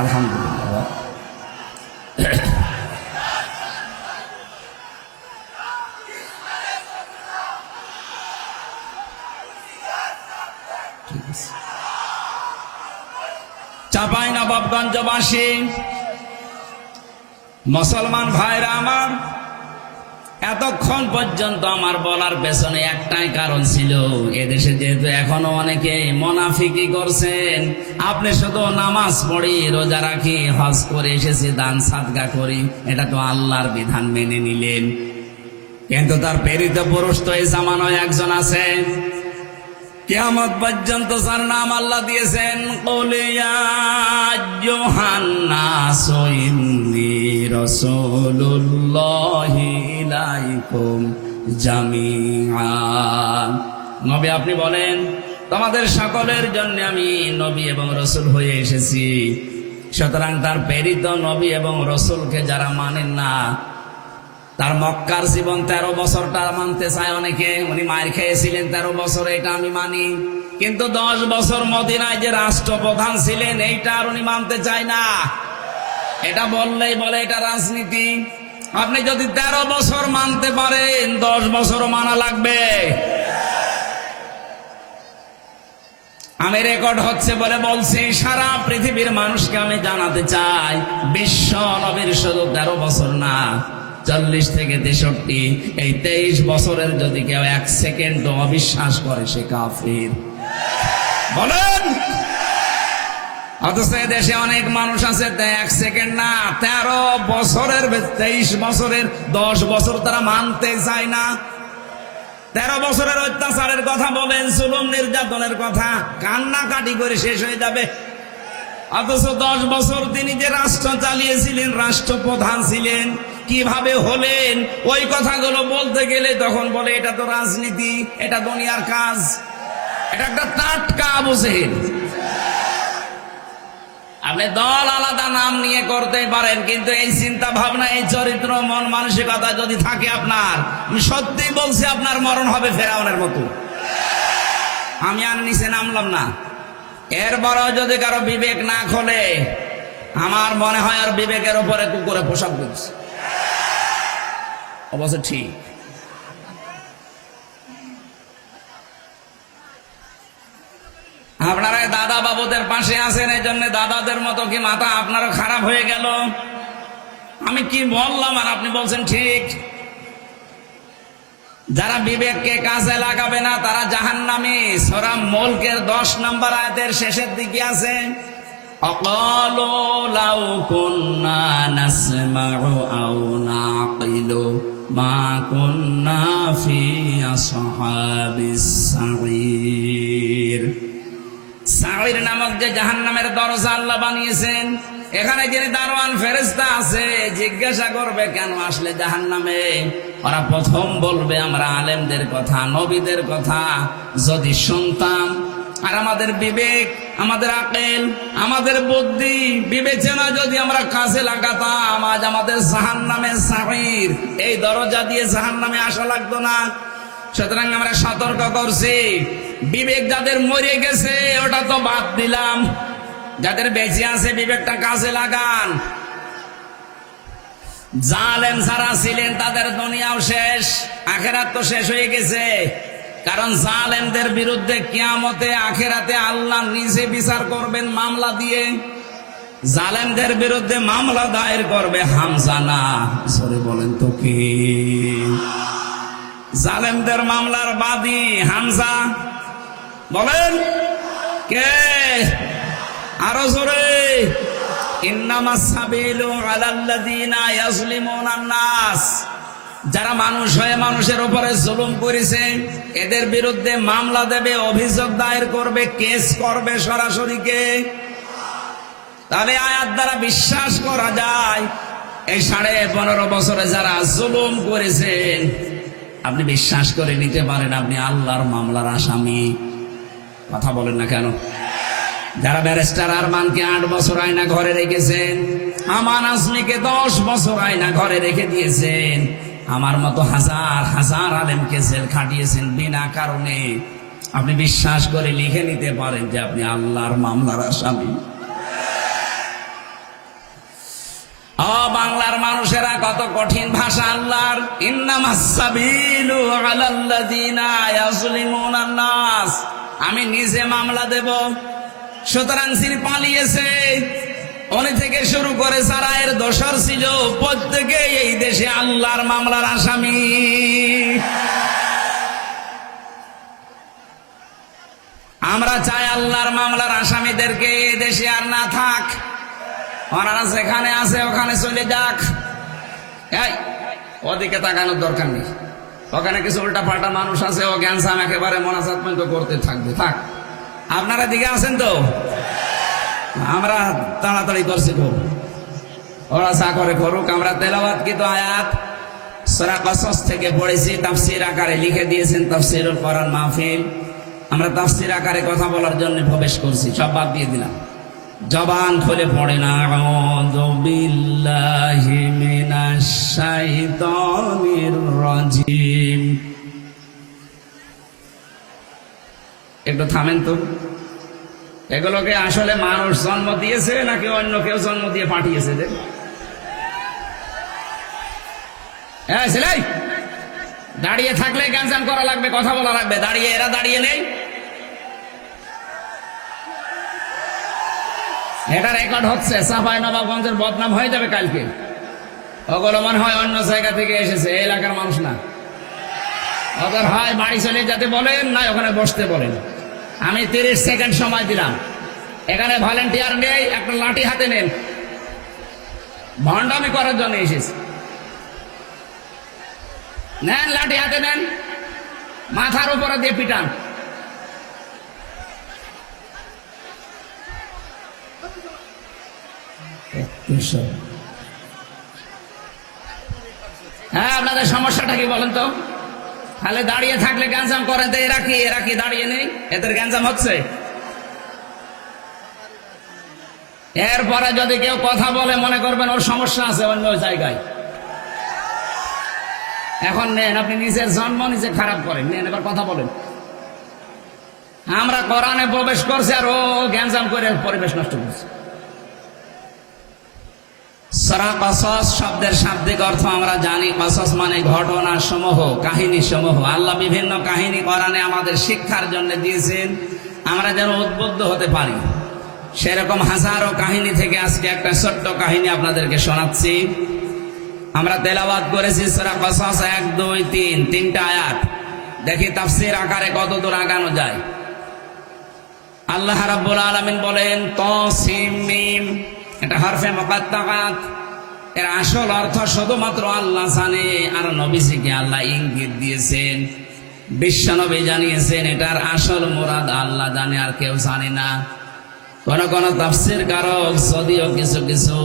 আলহামদুলিল্লাহ। চাঁপাইনবাবগঞ্জবাসী মুসলমান ভাইরা আমার, এতক্ষণ পর্যন্ত আমার বলার পেছনে একটাই কারণ ছিল, এদেশে যেহেতু এখনো অনেকে মুনাফিকি করছেন, আপনি শুধু নামাজ পড়ি, রোজা রাখি, হজ করে এসেছি, দান সাদকা করি, এটা তো আল্লাহর বিধান মেনে নিলেন। কিন্তু তার প্রেরিত পুরুষ তো এই জামানায় একজন আছে, কিয়ামত পর্যন্ত যার নাম আল্লাহ দিয়েছেন, কুল ইয়া আইয়ুহান্নাসু ইন্নী রাসূলুল্লাহি ইলাইকুম জামিআন। নবী আপনি বলেন, তোমাদের সকলের জন্য আমি নবী এবং রাসূল হয়ে এসেছি। সুতরাং তার প্রেরিত নবী এবং রাসূলকে যারা মানেন না, তার মক্কার জীবন 13 বছরটা মানতে চায় অনেকে, উনি মায়ের খেয়েছিলেন 13 বছর, এটা আমি মানি। কিন্তু 10 বছর মদিনায় যে রাষ্ট্রপ্রধান ছিলেন, এইটা আর উনি মানতে চায় না। এটা বললেই বলে এটা রাজনীতি। আপনি যদি 13 বছর মানতে পারেন, 10 বছরও মানা লাগবে। আমি রেকর্ড হচ্ছে বলে বলছি, সারা পৃথিবীর মানুষকে আমি জানাতে চাই, বিশ্ব নবীর শুধু 13 বছর না, 40 থেকে 63, এই 23 বছরের যদি কেউ 1 সেকেন্ড অবিশ্বাস করে, সে কাফির। বলেন। অথচ দেশে অনেক মানুষ আছে 1 সেকেন্ড না, 13 বছরের, 23 বছরের, 10 বছর তারা মানতে চায় না। 13 বছরের অত্যাচারের কথা বলেন, জুলুম নির্যাতনের কথা, কান্নাকাটি করে শেষ হয়ে যাবে। অথচ 10 বছর তিনি যে রাষ্ট্র চালিয়েছিলেন, রাষ্ট্রপ্রধান ছিলেন, কিভাবে হলেন, ওই কথাগুলো বলতে গেলে তখন বলে এটা তো রাজনীতি, এটা দুনিয়ার কাজ, এটা একটা টাটকা আবু জেহেল। আপনি দল আলাদা নাম নিয়ে করতে পারেন, কিন্তু এই চিন্তা ভাবনা, এই চরিত্র, মন মানসিকতা যদি থাকে আপনার, আমি সত্যি বলছি, আপনার মরণ হবে ফেরাউনের মতো। আমি আর নিচে নামলাম না। এরপরেও যদি কারো বিবেক না খোলে, আমার মনে হয় আর বিবেকের উপরে কুকুরে পোশাক দিচ্ছে। অবশ্য ঠিক। আপনারা দাদা বাবুদের পাশে আছেন, এই জন্য দাদাদের মতো কি মাথা আপনারও খারাপ হয়ে গেল? আমি কি বললাম আর আপনি বলছেন ঠিক। যারা বিবেককে কাজে লাগাবে না তারা জাহান্নামী। সূরা মুলকের 10 নম্বর আয়াতের শেষের দিকে আছে, অকালু লাউ কুন্না নাসমাউ আও নাকিলু মা কুন্না ফি আসহাবিস সাঈর। সাঈর নামক যে জাহান্নামের দরজা আল্লাহ বানিয়েছেন, এখানে যিনি দারোয়ান ফেরেশতা আছে, জিজ্ঞাসা করবে কেন আসলে জাহান্নামে? ওরা প্রথম বলবে আমরা আলেমদের কথা, নবীদের কথা যদি শুনতাম, আর আমাদের বিবেক, আমাদের আকল, আমাদের বুদ্ধি, বিবেচনা যদি আমরা কাজে লাগাতাম, আজ আমাদের জাহান্নামের সাঈর এই দরজা দিয়ে জাহান্নামে আসা লাগতো না। সুতরাং আমরা সতর্ক করছি, বিবেক যাদের মরে গেছে ওটা তো বাদ দিলাম, যাদের বেঁচে আছে বিবেকটা কাজে লাগান। জালেম যারা ছিলেন তাদের দুনিয়াও শেষ, আখেরাত তো শেষ হয়ে গেছে। কারণ জালেমদের বিরুদ্ধে কিয়ামতে আখেরাতে আল্লাহ নিজে বিচার করবেন মামলা দিয়ে। জালেমদের বিরুদ্ধে মামলা দায়ের করবে হামজা না, সরে বলেন তো কি? জালেমদের মামলার বাদী হামজা, বলেন কে? আরো জোরে, ইন্নামাস সাবিলু আলাল্লাযিনা ইয়াজলিমুনান নাস। যারা মানুষ হয়ে মানুষের উপরে জুলুম করেছে এদের বিরুদ্ধে মামলা দেবে, অভিযোগ দায়ের করবে, কেস করবে সরাসরি কে? তাহলে আয়াত দ্বারা বিশ্বাস করা যায় এই 15.5 বছরে যারা জুলুম করেছেন আপনি বিশ্বাস করে নিতে পারেন আপনি আল্লাহর মামলার আসামি। কথা বলেন না কেন? যারা ব্যারিস্টার আরমানকে 8 বছর আয়না ঘরে রেখেছেন, আমান আজমিকে 10 বছর আয়না ঘরে রেখে দিয়েছেন, আমার মতো হাজার হাজার আলেমকে জেল খাটিয়েছেন বিনা কারণে, আপনি বিশ্বাস করে লিখে নিতে পারেন যে আপনি আল্লাহর মামলার আসামি। বাংলার মানুষেরা কত কঠিন ভাষা আল্লাহর। ইন্নামাস সাবিলু আলাল্লাযিনা ইয়াজলিমুনান নাস, আমি নিজে মামলা দেব। সুতরাং যিনি পালিয়েছে উনি থেকে শুরু করে যারা এর দোষর ছিল প্রত্যেকে এই দেশে আল্লাহর মামলার আসামি। আমরা চাই আল্লাহর মামলার আসামিদেরকে এই দেশে আর না থাক, ওনারা যেখানে আছে ওখানে চলে যাক। এই ওদিকে তাকানোর দরকার নেই, ওখানে কিছু উল্টা পাল্টা মানুষ আছে, ও জ্ঞানসাম একেবারে মোনাজাত পর্যন্ত করতে থাকবে, থাক। আপনারা দিকে আছেন তো? আমরা তাড়াতাড়ি করছি খুব, ওরা চা করে করুক। আমরা তেলাওয়াতকৃত আয়াত সূরা কসস থেকে পড়েছি, তাফসীর আকারে লিখে দিয়েছেন তাফসীরুল কোরআন মাহফিল। আমরা তাফসীর আকারে কথা বলার জন্য প্রবেশ করছি, সব বাদ দিয়ে দিলাম, জবান খুলে পড়ে না। আউযু বিল্লাহি মিনাশ শাইতানির রাজিম। একটু থামেন তো, এগুলোকে আসলে মানুষ জন্ম দিয়েছে নাকি অন্য কেউ জন্ম দিয়ে পাঠিয়েছে? দাঁড়িয়ে থাকলে গ্যাঞ্জাম করা লাগবে, কথা বলা লাগবে, দাঁড়িয়ে এরা দাঁড়িয়ে নেই। এটা রেকর্ড হচ্ছে, চাঁপাইনবাবগঞ্জের বদনাম হয়ে যাবে কালকে। ওগুলো মনে হয় অন্য জায়গা থেকে এসেছে, এই এলাকার মানুষ না। ওদের হয় বাড়ি চলে যেতে বলেন, না ওখানে বসতে বলেন। আমি 30 সেকেন্ড সময় দিলাম, এখানে ভলেন্টিয়ার নেই, একটা লাঠি হাতে নেন, ভণ্ডামি করার জন্য এসেছে। নেন লাঠি হাতে নেন, মাথার উপরে দিয়ে পিটান। হ্যাঁ, আপনাদের সমস্যাটা কি বলেন তো? তাহলে দাঁড়িয়ে থাকলে গ্যাঞ্জাম করেন, তো এরা কি দাঁড়িয়ে নেই? এদের গ্যাঞ্জাম হচ্ছে। এরপরে যদি কেউ কথা বলে মনে করবেন ওর সমস্যা আছে অন্য জায়গায়। এখন নেন, আপনি নিজের জন্ম নিজে খারাপ করেন, নেন এবার কথা বলেন। আমরা কোরআনে প্রবেশ করছি আর ও গ্যাঞ্জাম করে পরিবেশ নষ্ট করছে। সূরা কসস শব্দের শাব্দিক অর্থ আমরা জানি। কসস মানে ঘটনা সমূহ, কাহিনী সমূহ। আল্লাহ বিভিন্ন কাহিনী কোরআনে আমাদের শিক্ষার জন্য দিয়েছেন, আমরা যেন উদ্বুদ্ধ হতে পারি। সেরকম হাজারো কাহিনী থেকে আজকে একটা ছোট্ট কাহিনী আপনাদেরকে শোনাচ্ছি। আমরা তেলাওয়াত করেছি সূরা কসস 1, 2, 3 তিনটা আয়াত। দেখি তাফসীর আকারে কত দূর আগানো যায়। আল্লাহ রাব্বুল আলামিন বলেন তাসিম মিম, এটা হরফে মুকাত্তাআত। এর আসল অর্থ শুধুমাত্র আল্লাহ জানে, আর নবীজিকে আল্লাহ ইঙ্গিত দিয়েছেন, বিশ্বনবী জানিয়েছেন এটার আসল মুরাদ আল্লাহ জানে, আর কেউ জানে না। কোন কোন তাফসীর কারক যদিও কিছু কিছু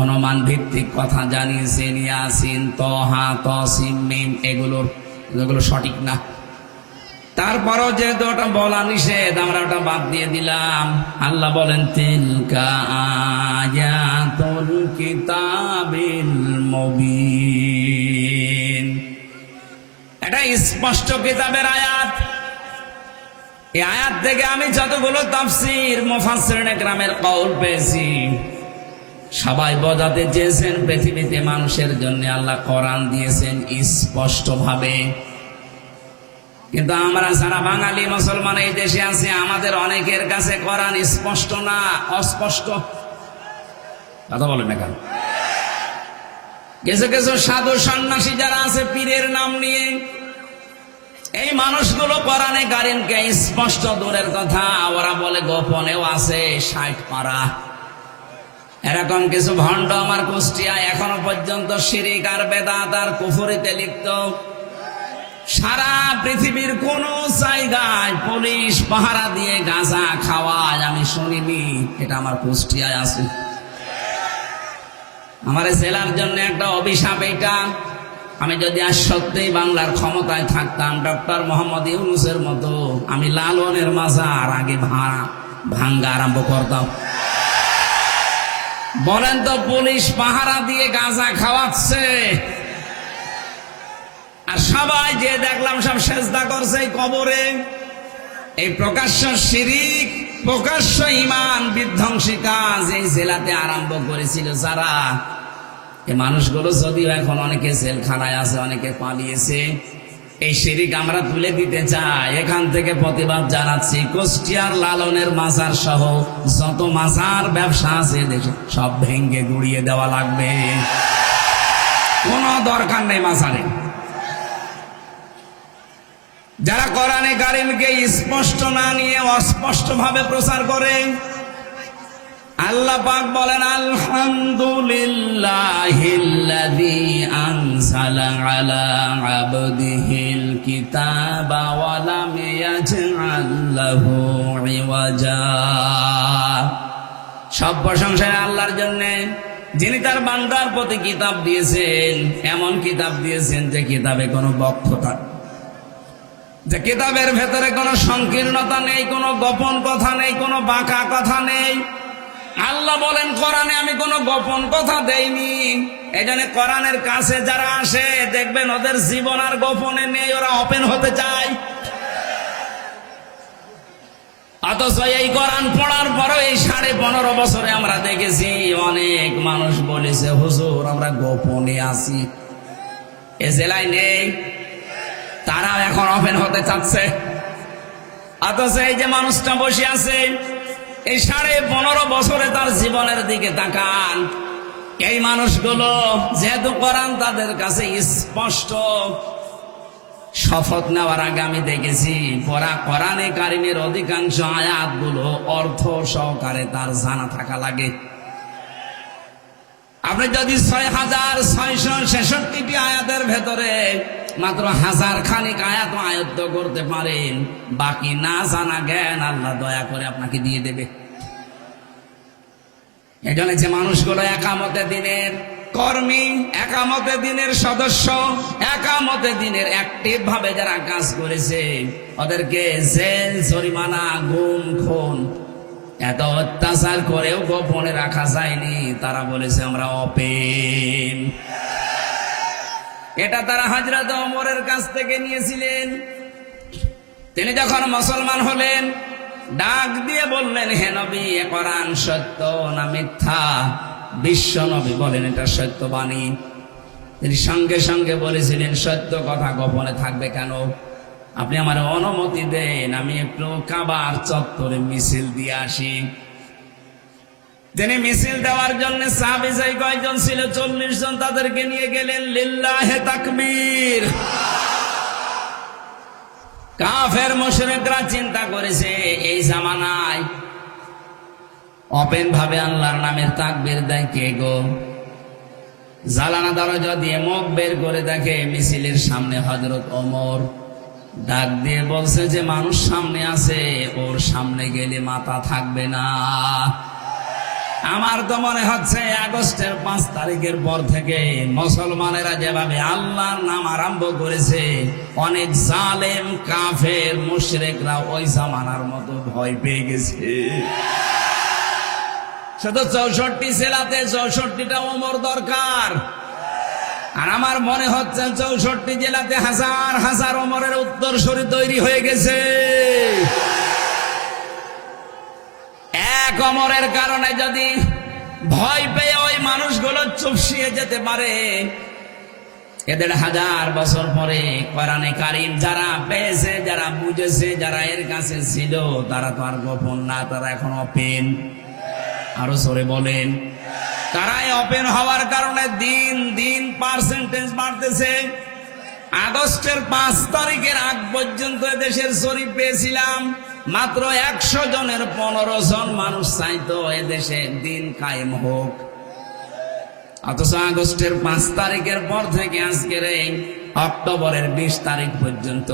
অনুমান ভিত্তিক কথা জানিয়েছেন, ইয়াসিন, তহা, তাসিম মিম এগুলো সঠিক না। তারপরও যেহেতু ওটা বলা নিষেধ, আমরা ওটা বাদ দিয়ে দিলাম। আল্লাহ বলেন তিলকা আয়াতুল কিতাবিল মুবিন, এটা স্পষ্ট কিতাবের আয়াত। এই আয়াত থেকে আমি যতগুলো তাফসীর মুফাসসিরিন ইকরামের কওল পেয়েছি, সবাই বোঝাতে চেয়েছেন পৃথিবীতে মানুষের জন্য আল্লাহ কোরআন দিয়েছেন স্পষ্ট ভাবে। কিন্তু আমরা যারা বাঙালি মুসলমান এই দেশে আছি, আমাদের অনেকের কাছে কোরআন স্পষ্ট না, অস্পষ্ট। কথা বলেন না কেন? কিছু কিছু সাধু সন্ন্যাসী যারা আছে পীরের নাম নিয়ে, এই মানুষগুলো কোরআনে কারীমকে স্পষ্ট দূরের কথা, ওরা বলে গোপনেও আছে 60 পারা। এরকম কিছু ভণ্ড আমার কুষ্টিয়ায় এখনো পর্যন্ত শিরিক আর বেদাত আর কুফরিতে লিপ্ত। সারা পৃথিবীর কোন জায়গায় পুলিশ পাহারা দিয়ে গাঁজা খাওয়ায় আমি শুনিনি, এটা আমার কুষ্টিয়ায় আছে। আমার জেলার জন্য একটা অভিশাপ এটা। আমি যদি আজ সত্যিই বাংলার ক্ষমতায় থাকতাম, ডক্টর মোহাম্মদ ইউনূসের মতো, আমি লালনের মাজার আগে ভাঙ্গা আরম্ভ করতাম। বলেন তো, পুলিশ পাহারা দিয়ে গাঁজা খাওয়াচ্ছে, আর সবাই যে দেখলাম সব সেজদা করছে এই কবরে। এই প্রকাশ্য শিরিক, প্রকাশ্য ঈমান বিধ্বংসী কাজ এই জেলাতে আরম্ভ করেছিল যারা, এই মানুষগুলো যদিও এখন অনেকে জেলখানায় আছে, অনেকে পালিয়েছে। এই শিরিক আমরা তুলে দিতে চাই। এখান থেকে প্রতিবাদ জানাচ্ছি, কুষ্টিয়ার লালনের মাজার সহ যত মাজার ব্যবসা আছে দেশে সব ভেঙ্গে গুড়িয়ে দেওয়া লাগবে। কোনো দরকার নেই মাজারে। যারা কোরআনে কারীমকে স্পষ্ট না নিয়ে অস্পষ্ট ভাবে প্রচার করে, আল্লাহ পাক বলেন আলহামদুলিল্লাহিল্লাযী আনজালা আলা আবদিহিল কিতাবা ওয়া লাম ইয়াজআল লাহু ইওয়াজা। সব প্রশংসা আল্লাহর জন্য, যিনি তার বান্দার প্রতি কিতাব দিয়েছেন, এমন কিতাব দিয়েছেন যে কিতাবে কোনো বক্রতা, যে কিতাবের ভেতরে কোনো সংকীর্ণতা নেই, কোনো গোপন কথা নেই, কোনো বাঁকা কথা নেই। আল্লাহ বলেন কোরআনে আমি কোনো গোপন কথা দেইনি। এজন্য কোরআনের কাছে যারা আসে দেখবেন ওদের জীবন আর গোপনে নেই, ওরা ওপেন হতে চায়। অথচ এই কোরআন পড়ার পরও এই 15.5 বছরে আমরা দেখেছি অনেক মানুষ বলেছে হুজুর আমরা গোপনে আছি, এ জেলায় নেই, তারাও এখন ওপেন হতে চাচ্ছে। অথচ এই যে মানুষটা বসে আছে, এই 15.5 বছরে তার জীবনের দিকে তাকান। এই মানুষগুলো যেহেতু কোরআন তাদের কাছে স্পষ্ট, শপথ নেওয়ার আগে আমি দেখেছি পড়া কোরআনে কারীমের অধিকাংশ আয়াতগুলো অর্থ সহকারে তার জানা থাকা লাগে। আপনি যদি 6666টি আয়াতের ভেতরে মাত্র 1000 খানিক আয়াত আয়ত্ত করতে পারেন, বাকি না জানা জ্ঞান আল্লাহ দয়া করে আপনাকে দিয়ে দেবে। এজন্য যে মানুষগুলো একামতে দিনের কর্মী, একামতে দিনের সদস্য, একামতে দিনের অ্যাক্টিভ ভাবে যারা কাজ করেছে, ওদেরকে জেল, জরিমানা, গুম, খুন, এত অত্যাচার করেও গোপনে রাখা যায়নি। তারা বলেছে আমরা ওপেন। এটা তারা হযরত ওমরের কাছ থেকে নিয়েছিলেন। তিনি যখন মুসলমান হলেন, ডাক দিয়ে বললেন হে নবী, এ কোরআন সত্য না মিথ্যা? বিশ্ব নবী বলেন এটা সত্যবাণী। তিনি সঙ্গে সঙ্গে বলেছিলেন, সত্য কথা গোপনে থাকবে কেন? আপনি আমার অনুমতি দেন, আমি একটু কাবার চত্বরে মিছিল দিয়ে আসি। তিনি মিছিল দেওয়ার জন্য সাহাবী যাই কয়জন ছিল, 40 জন, তাদেরকে নিয়ে গেলেন। লিল্লাহে তাকবীর। কাফের মুশরিকরা চিন্তা করেছে এই জামানায় ওপেন ভাবে আল্লাহর নামের তাকবীর দেয় কে গো? জালানা দরজা দিয়ে মুখ বের করে দেখে মিছিলের সামনে হযরত ওমর। ডাক দিয়ে বলছে যে মানুষ সামনে আছে, ওর সামনে গেলে মাথা থাকবে না। আমার তো মনে হচ্ছে আগস্টের 5 তারিখের পর থেকে মুসলমানেরা যেভাবে আল্লাহর নাম আরম্ভ করেছে, অনেক জালেম কাফের মুশরিকরা ওই জামানার মতো ভয় পেয়ে গেছে। শুধু 64 জেলাতে 64টা ওমর দরকার। আর আমার মনে হচ্ছে 64 জেলাতে হাজার হাজার ওমরের উত্তরসূরি তৈরি হয়ে গেছে। এক ওমরের কারণে যদি ভয় পেয়ে ওই মানুষগুলো চুপসিয়ে যেতে পারে, এদের 1000 বছর পরে কোরআনে কারীম যারা পেয়েছে, যারা বুঝেছে, যারা এর কাছে ছিল, তারা তো আর গোপন না, তারা এখন ওপেন। আরো জোরে বলেন। তারাই ওপেন হওয়ার কারণে দিন দিন পার্সেন্টেজ বাড়তেছে। আগস্টের 5 তারিখের আগ পর্যন্ত দেশের জরিপ পেয়েছিলাম, মাত্র 100 জনের 15 জন মানুষ চাইতো এদেশে দিন কায়েম হোক। অথচ আগস্টের 5 তারিখের পর থেকে আজকের এই অক্টোবরের 20 তারিখ পর্যন্ত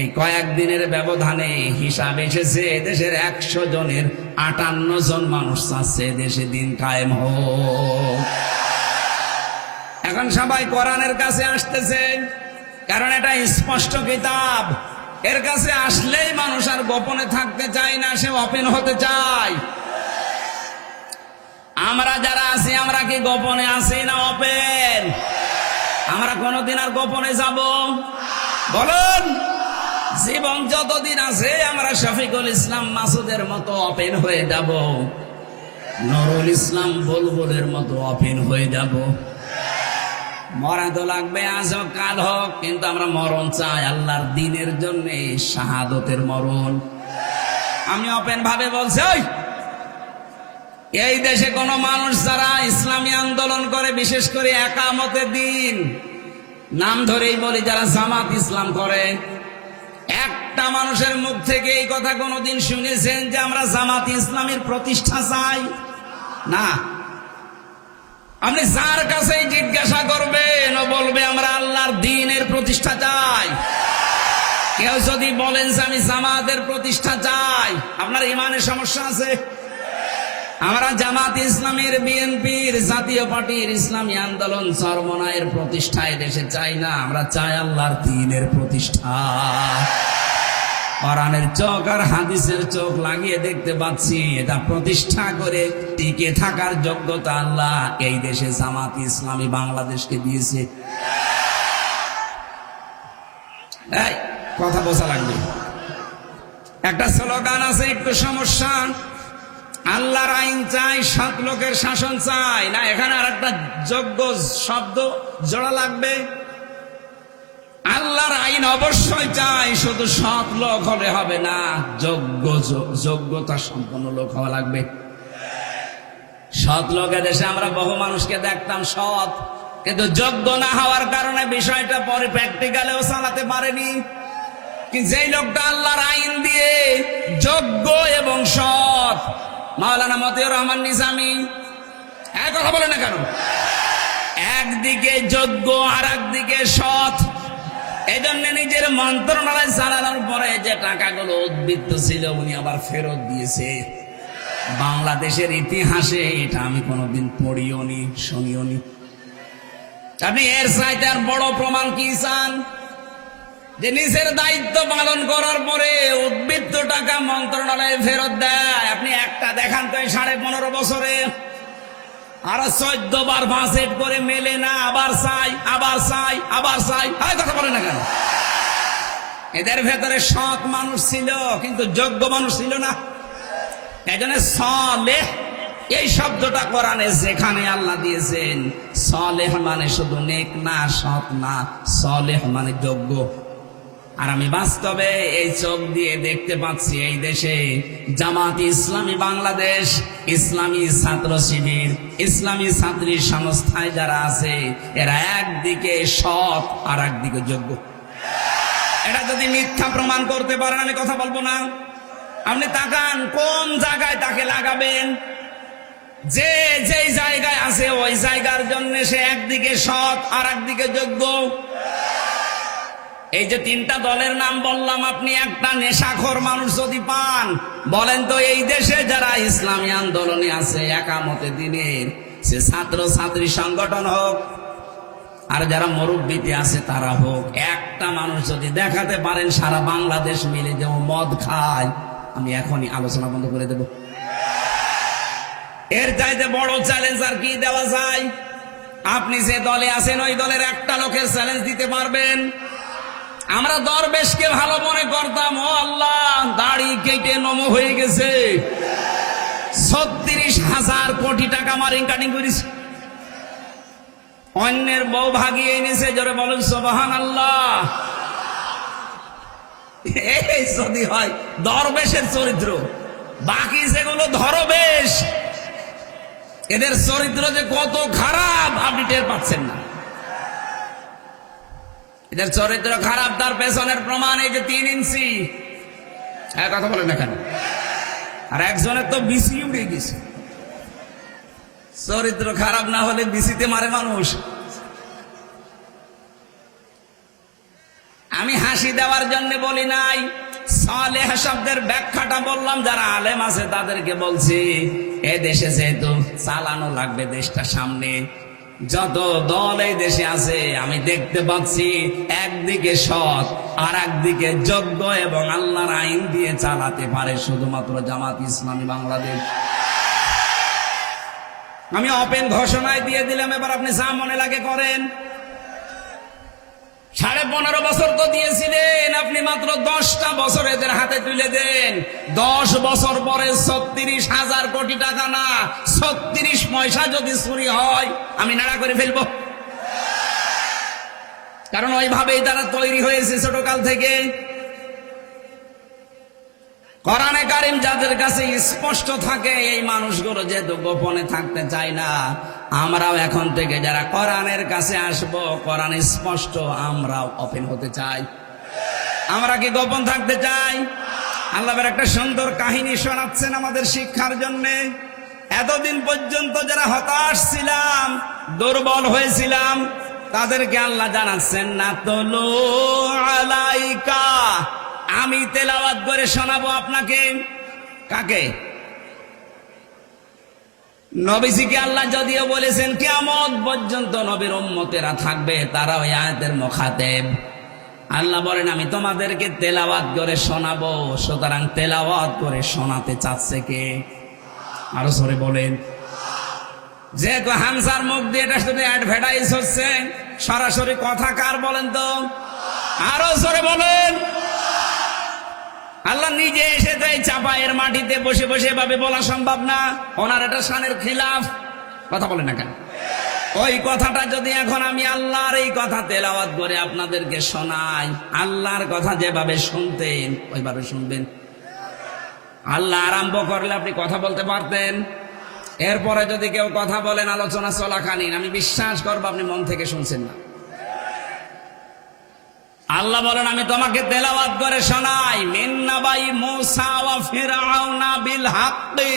এই কয়েকদিনের ব্যবধানে হিসাব এসেছে, দেশের 100 জনের 58 জন মানুষ চাচ্ছে দেশে দিন কায়েম হোক। এখন সবাই কোরআনের কাছে আসতেছে, কারণ এটা স্পষ্ট কিতাব। এর কাছে আসলেই মানুষ আর গোপনে থাকতে চায় না, সে ওপেন হতে চায়। আমরা যারা আছি, আমরা কি গোপনে আছি না ওপেন? আমরা কোনদিন আর গোপনে যাব? বলুন। জীবন যতদিন আছে আমরা শফিকুল ইসলাম মাসুদের মতো ওপেন হয়ে যাব, নুরুল ইসলাম বুলবুলের মতো ওপেন হয়ে যাব। মরা তো লাগবে, আজ হোক কাল হোক, কিন্তু আমরা মরণ চাই আল্লাহর দ্বীনের জন্য, শাহাদতের মরণ। আমি ওপেন ভাবে বলছি, এই দেশে কোন মানুষ যারা ইসলামী আন্দোলন করে, বিশেষ করে একামতে দিন নাম ধরেই বলি, যারা জামাত ইসলাম করে, একটা মানুষের মুখ থেকে এই কথা কোনদিন শুনেছেন যে আমরা জামাত ইসলামের প্রতিষ্ঠা চাই? না। আপনি যার কাছেই জিজ্ঞাসা করবেন, ও বলবে আমরা আল্লাহর দ্বীনের প্রতিষ্ঠা চাই। কেউ যদি বলেন যে আমি জামাতের প্রতিষ্ঠা চাই, আপনার ইমানের সমস্যা আছে। আমরা জামাত ইসলামের, বিএনপির, জাতীয় পার্টির, ইসলামী আন্দোলন, চরমনায়ের প্রতিষ্ঠা দেশে চাই না, আমরা চাই আল্লাহর দ্বীনের প্রতিষ্ঠা। কোরআনের চোখ আর হাদিসের চোখ লাগিয়ে দেখতে পাচ্ছি, এটা প্রতিষ্ঠা করে টিকে থাকার যোগ্যতা আল্লাহ এই দেশে জামাত ইসলামী বাংলাদেশকে দিয়েছে। এই কথা বোঝা লাগবে। একটা স্লোগান আছে, একটু সমস্যা, আল্লাহর আইন চাই, 7 লোকের শাসন চাই না। এখানে আর একটা যোগ্য শব্দ জোড়া লাগবে। আল্লাহর আইন অবশ্যই চাই, শুধু 7 লোক হলে হবে না, যোগ্যতা সম্পন্ন লোক হওয়া লাগবে। 7 লোক দেশে আমরা বহু মানুষকে দেখতাম সৎ, কিন্তু যোগ্য না হওয়ার কারণে বিষয়টা পরে প্র্যাকটিক্যালেও চালাতে পারেনি। যেই লোকটা আল্লাহর আইন দিয়ে যোগ্য এবং সৎ, মাওলানা মতিউর রহমান নিজামী, এক কথা বলে না কেন? একদিকে যোগ্য আর একদিকে সৎ। এই জন্য নিজের মন্ত্রণালয় চালানোর পরে যে টাকাগুলো উদ্বৃত্ত ছিল উনি আবার ফেরত দিয়েছে। বাংলাদেশের ইতিহাসে এটা আমি কোনোদিন পড়িও নি, শুনিও নি। আপনি এর চাইতে আর বড় প্রমাণ কি চান? যে নিজের দায়িত্ব পালন করার পরে উদ্বৃত্ত টাকা মন্ত্রণালয়ে ফেরত দেয়। আপনি একটা দেখান তো 15.5 বছরে। আর 14 বার বাজেট করে মেলে না, আবার চাই, আবার চাই, আবার চাই। কথা বলে না কেন? এদের ভেতরে সৎ মানুষ ছিল, কিন্তু যোগ্য মানুষ ছিল না। এই জন্য সালেহ এই শব্দটা কোরআনে যেখানে আল্লাহ দিয়েছেন, সলেহ মানে শুধু নেক না, সৎ না, সলেহ মানে যোগ্য। আর আমি বাস্তবে এই চোখ দিয়ে দেখতে পাচ্ছি এই দেশে জামাত ইসলামী বাংলাদেশ, ইসলামী ছাত্র শিবির, ইসলামী ছাত্রী সংস্থায় যারা আছে, এরা একদিকে সৎ আর একদিকে যোগ্য। এটা যদি মিথ্যা প্রমাণ করতে পারেন আমি কথা বলবো না। আপনি তাকান কোন জায়গায় তাকে লাগাবেন। যে যেই জায়গায় আছে ওই জায়গার জন্য সে একদিকে সৎ আর একদিকে যোগ্য। এই যে তিনটা দলের নাম বললাম, আপনি একটা নেশাখোর মানুষ যদি পান, বলেন তো এই দেশে যারা ইসলামী আন্দোলনে আছে একামতে দিনের, সে ছাত্র ছাত্রী সংগঠন হোক আর যারা মুরব্বিতে আছে তারা হোক, একটা মানুষ যদি দেখাতে পারেন সারা বাংলাদেশ মিলে যে ও মদ খায়, আমি এখনই আলোচনা বন্ধ করে দেব। এর চাইতে বড় চ্যালেঞ্জ আর কি দেওয়া যায়? আপনি যে দলে আছেন ওই দলের একটা লোকের চ্যালেঞ্জ দিতে পারবেন? আমরা দরবেশকে ভালো মনে করতাম, ও আল্লাহ দাড়ি কেটে নমো হয়ে গেছে, 36,000 কোটি টাকা মারিং কাটিং করিস, অন্যের বউ ভাগিয়ে এনেছে, জোরে বলেন সুবহানাল্লাহ। এই যদি হয় দরবেশের চরিত্র, বাকি যেগুলো ধরবেশ, এদের চরিত্র যে কত খারাপ আপনি টের পাচ্ছেন না। এদের চরিত্র খারাপ, তার পেছনের প্রমাণ এই যে 3 ইঞ্চি। কথা বলেন না কেন? আর একজনের তো বিসি উড়ে গেছে। চরিত্র খারাপ না হলে বিসিতে মারে মানুষ। আমি হাসি দেওয়ার জন্য বলি নাই, সালেহ শব্দের ব্যাখ্যাটা বললাম। যারা আলেম আছে তাদেরকে বলছি, এ দেশে যেহেতু চালানো লাগবে দেশটা সামনে, যত দল এই দেশে আছে আমি দেখতে পাচ্ছি একদিকে সৎ আর একদিকে যোগ্য এবং আল্লাহর আইন দিয়ে চালাতে পারে শুধুমাত্র জামাত ইসলামী বাংলাদেশ। আমি ওপেন ঘোষণায় দিয়ে দিলাম, এবার আপনি যা মনে লাগে করেন। 15.5 বছর তো দিয়েছিলেন, আপনি মাত্র 10টা বছর এদের হাতে তুলে দেন। 10 বছর পরে 36,000 কোটি টাকা না, 36 পয়সা যদি চুরি হয় আমি নাড়া করে ফেলবো। কারণ ওইভাবেই তারা তৈরি হয়েছে ছোটকাল থেকে। কোরআনে কারীম যাদের কাছে স্পষ্ট থাকে, এই মানুষগুলো যেহেতু গোপনে থাকতে চায় না, আমরাও এখন থেকে যারা কোরআনের কাছে আসব, কোরআন স্পষ্ট, আমরাও ওপেন হতে চাই। আমরা কি গোপন থাকতে চাই? আল্লাহর একটা সুন্দর কাহিনী শোনাচ্ছেন আমাদের শিক্ষার জন্য। এতদিন পর্যন্ত যারা হতাশ ছিলাম, দুর্বল হয়েছিলাম, তাদেরকে আল্লাহ জানাচ্ছেন, না তুলু আলাইকা, আমি তেলাওয়াত করে শোনাবো আপনাকে। কাকে? নবীজিকে আল্লাহ যদিও বলেছেন কিয়ামত পর্যন্ত নবীর উম্মতেরা থাকবে, তারা ওই আয়াতের মুখাতেব। আল্লাহ বলেন আমি তোমাদেরকে তেলাওয়াত করে শোনাবো, সুতরাং তেলাওয়াত করে শোনাতে চাচ্ছে কে? আরো জোরে বলেন। যেহেতু হামসার মুখ দিয়ে এটা শুধু অ্যাডভার্টাইজ হচ্ছে, সরাসরি কথা কার বলেন তো? আরো জোরে বলেন। আল্লাহ নিজে এসে তো এই চাপায়ের মাটিতে বসে বসে এভাবে বলা সম্ভব না, ওনার এটা শানের খিলাফ। কথা বলেন না কেন? ওই কথাটা যদি এখন আমি আল্লাহর এই কথা তেলাওয়াত করে আপনাদেরকে শোনাই, আল্লাহর কথা যেভাবে শুনতেন ওইভাবে শুনবেন। আল্লাহ আরম্ভ করলে আপনি কথা বলতে পারতেন, এরপরে যদি কেউ কথা বলেন আলোচনা চলাকালীন, আমি বিশ্বাস করবো আপনি মন থেকে শুনছেন না। আল্লাহ বলেন আমি তোমাকে তেলাওয়াত করে শোনাই, মিন নাবাই মূসা ওয়া ফিরআউনা বিল হাক্কি,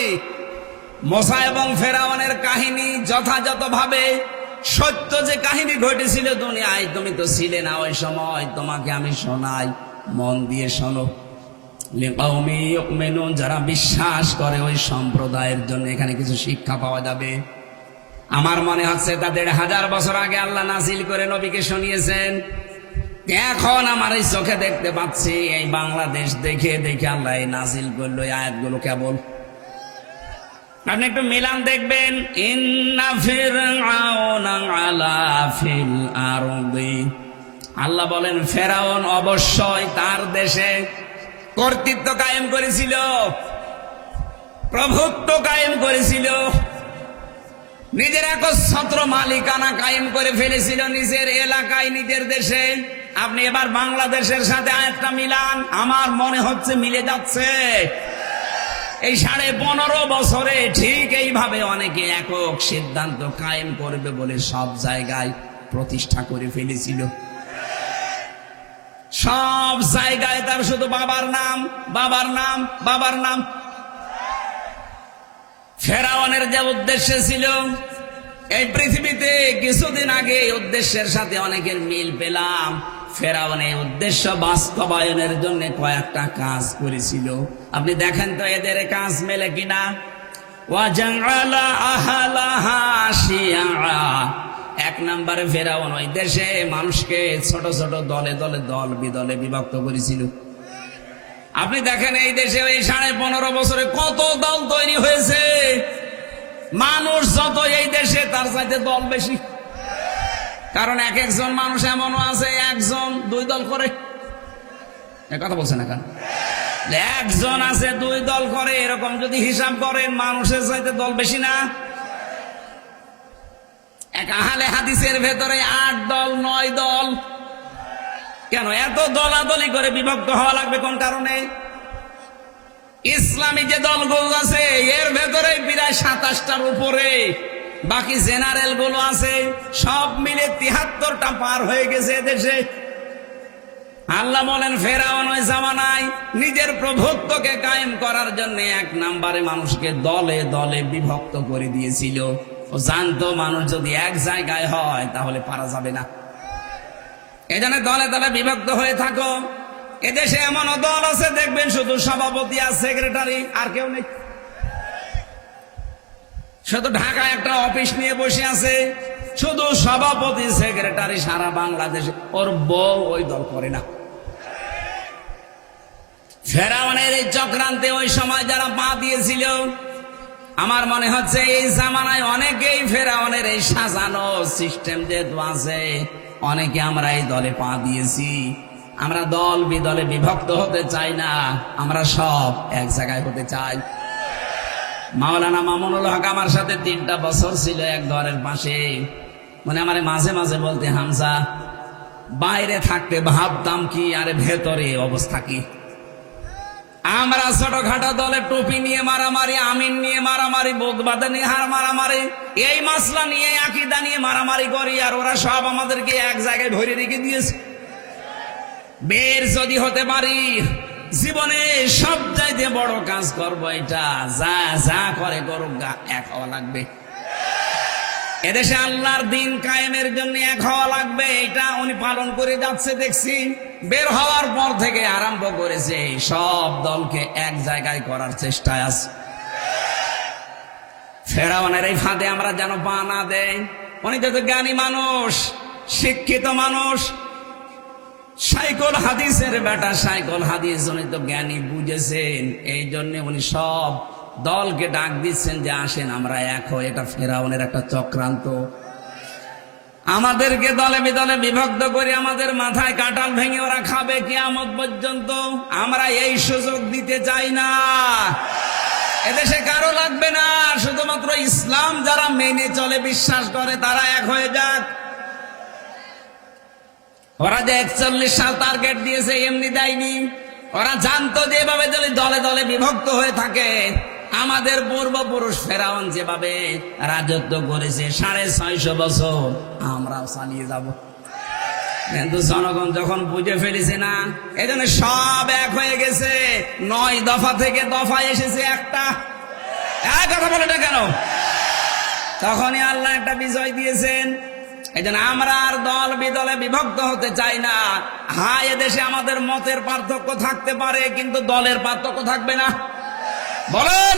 মূসা এবং ফেরাউনের কাহিনী যথাযথভাবে সত্য যে কাহিনী ঘটেছিল দুনিয়ায়, তুমি তো ছিলে না ওই সময়, তোমাকে আমি শোনাই, মন দিয়ে শোনো। লিকাউমি ইউমিনুন, যারা বিশ্বাস করে ওই সম্প্রদায়ের জন্য এখানে কিছু শিক্ষা পাওয়া যাবে। আমার মনে হচ্ছে তা 1500 বছর আগে আল্লাহ নাজিল করে নবীকে শুনিয়েছেন। এখন আমার এই চোখে দেখতে পাচ্ছি এই বাংলাদেশ দেখে দেখে আল্লাহ এই নাজিল করলো এই আয়াতগুলো। কেবল আপনি একটু মিলান দেখবেন, ইন্না ফিরআউনা আলা ফিল আরদি, আল্লাহ বলেন ফেরাউন অবশ্যই তার দেশে কর্তৃত্ব কায়েম করেছিল, প্রভুত্ব কায়েম করেছিল, নিজের একচ্ছত্র মালিকানা কায়েম করে ফেলেছিল নিজের এলাকায়, নিজের দেশে। আপনি এবার বাংলাদেশের সাথে আরেকটা মিলান, আমার মনে হচ্ছে মিলে যাচ্ছে। এই 15.5 বছরে ঠিক এইভাবে অনেকে একক সিদ্ধান্ত কায়েম করবে বলে সব জায়গায় প্রতিষ্ঠা করে ফেলেছিল। সব জায়গায় তার শুধু বাবার নাম, বাবার নাম, বাবার নাম। ফেরাউনের যে উদ্দেশ্য ছিল, এই পৃথিবীতে কিছুদিন আগে উদ্দেশ্যের সাথে অনেকের মিল পেলাম। ফেরাউন এই উদ্দেশ্য বাস্তবায়নের জন্য কয়েকটা কাজ করেছিল। আপনি দেখেন তো এদের কাজ মেলে কিনা। ওয়াজআলা আহলাহা শিয়া, এক নম্বরে ফেরাউন ওই দেশে মানুষকে ছোট ছোট দলে দলে দল বিদলে বিভক্ত করেছিল। আপনি দেখেন এই দেশে ওই 15.5 বছরে কত দল তৈরি হয়েছে। মানুষ যত এই দেশে তার চাইতে দল বেশি। কারণ এক একজন মানুষ এমনও আছে একজন 2 দল করে। কথা বলছে না কেন? একজন আছে 2 দল করে, এরকম যদি হিসাব করেন মানুষের চাইতে দল বেশি না? এক আহলে হাদিসের ভেতরে 8 দল 9 দল। কেন এত দলাদলি করে বিভক্ত হওয়া লাগবে কোন কারণে? ইসলামী যে দলগুলো আছে এর ভেতরে প্রায় 27টার উপরে, বাকি জেনারেল গুলো আছে সব মিলে 73টা পার হয়ে গেছে দেশে। আল্লাহ বলেন ফেরাউন ওই জামানায় নিজের প্রভুত্বকে কায়েম করার জন্য 1 নম্বরে মানুষকে দলে দলে বিভক্ত করে দিয়েছিল। ও জানতো মানুষ যদি এক জায়গায় হয় তাহলে পারা যাবে না, এজন্য দলে দলে বিভক্ত হয়ে থাকো। এদেশে এমন দল আছে দেখবেন শুধু সভাপতি আর সেক্রেটারি, আর কেউ নেই। শুধু ঢাকায় একটা অফিস নিয়ে বসে আছে, শুধু সভাপতি সেক্রেটারি সারা বাংলাদেশে। ওর বউ ওই দল করে না। ফেরাউনের এই চক্রান্তে ওই সময় যারা পা দিয়েছিল, আমার মনে হচ্ছে এই জামানায় অনেকেই ফেরাউনের এই সাজানো সিস্টেম যেহেতু আছে, অনেকে আমরা এই দলে পা দিয়েছি। আমরা দল বিদলে বিভক্ত হতে চাই না, আমরা সব এক জায়গায় হতে চাই। মাওলানা মামুনুল হক আমার সাথে 3টা বছর ছিল এক ঘরের পাশে। মানে আমার মাঝে মাঝে বলতে, হামজা বাইরে থাকতে ভাবতাম কি আরে ভেতরে অবস্থা কি। আমরা ছোটখাটো দলে টুপি নিয়ে মারামারি, আমিন নিয়ে মারামারি, বোধবাদে নিয়ে হার মারামারি, এই মাসলা নিয়ে আকীদা নিয়ে মারামারি করি, আর ওরা সব আমাদেরকে এক জায়গায় ভরে রেখে দিয়েছে। বের যদি হতে পারি জীবনে সব চাইতে বড় কাজ করবো এটা, যা যা করে করুক গা, এক হওয়া লাগবে। এদেশে আল্লাহর দিন কায়েমের জন্য এক হওয়া লাগবে, এটা উনি পালন করে যাচ্ছে দেখছি। বের হওয়ার পর থেকে আরম্ভ করেছে সব দলকে এক জায়গায় করার চেষ্টায় আছে। ফেরাউনের এই ফাঁদে আমরা যেন পা না দেই। উনি যত জ্ঞানী মানুষ, শিক্ষিত মানুষ, সাইকুল হাদিসের বেটা, সাইকুল হাদিস উনি তো জ্ঞানী, বুঝেছেন। এই জন্য উনি সব দলকে ডাক দিচ্ছেন যে আসেন আমরা এক হই। এটা ফেরাউনের একটা চক্রান্ত। আমাদেরকে দলে বিদলে বিভক্ত করে আমাদের মাথায় কাঁঠাল ভেঙে ওরা খাবে কিয়ামত পর্যন্ত। আমরা এই সুযোগ দিতে চাই না। এদেশে কারো লাগবে না, শুধুমাত্র ইসলাম যারা মেনে চলে, বিশ্বাস করে, তারা এক হয়ে যাক। ওরা যে 41 সাল টার্গেট দিয়েছে এমনি দেয়নি। ওরা জানতো যে এভাবে যদি দলে দলে বিভক্ত হয়ে থাকে, আমাদের পূর্বপুরুষ ফেরাউন যেভাবে রাজত্ব করেছে 650 বছর, আমরাও চালিয়ে যাব। কিন্তু জনগণ যখন বুঝে ফেলেছে না, এই জন্য সব এক হয়ে গেছে। 9 দফা থেকে দফায় এসেছে একটা। এক কথা বলে না কেন? তখনই আল্লাহ একটা বিজয় দিয়েছেন। এই জন্য আমরা আর দল বিদলে বিভক্ত হতে চাই না। হ্যাঁ, এদেশে আমাদের মতের পার্থক্য থাকতে পারে, কিন্তু দলের পার্থক্য থাকবে না। বলেন।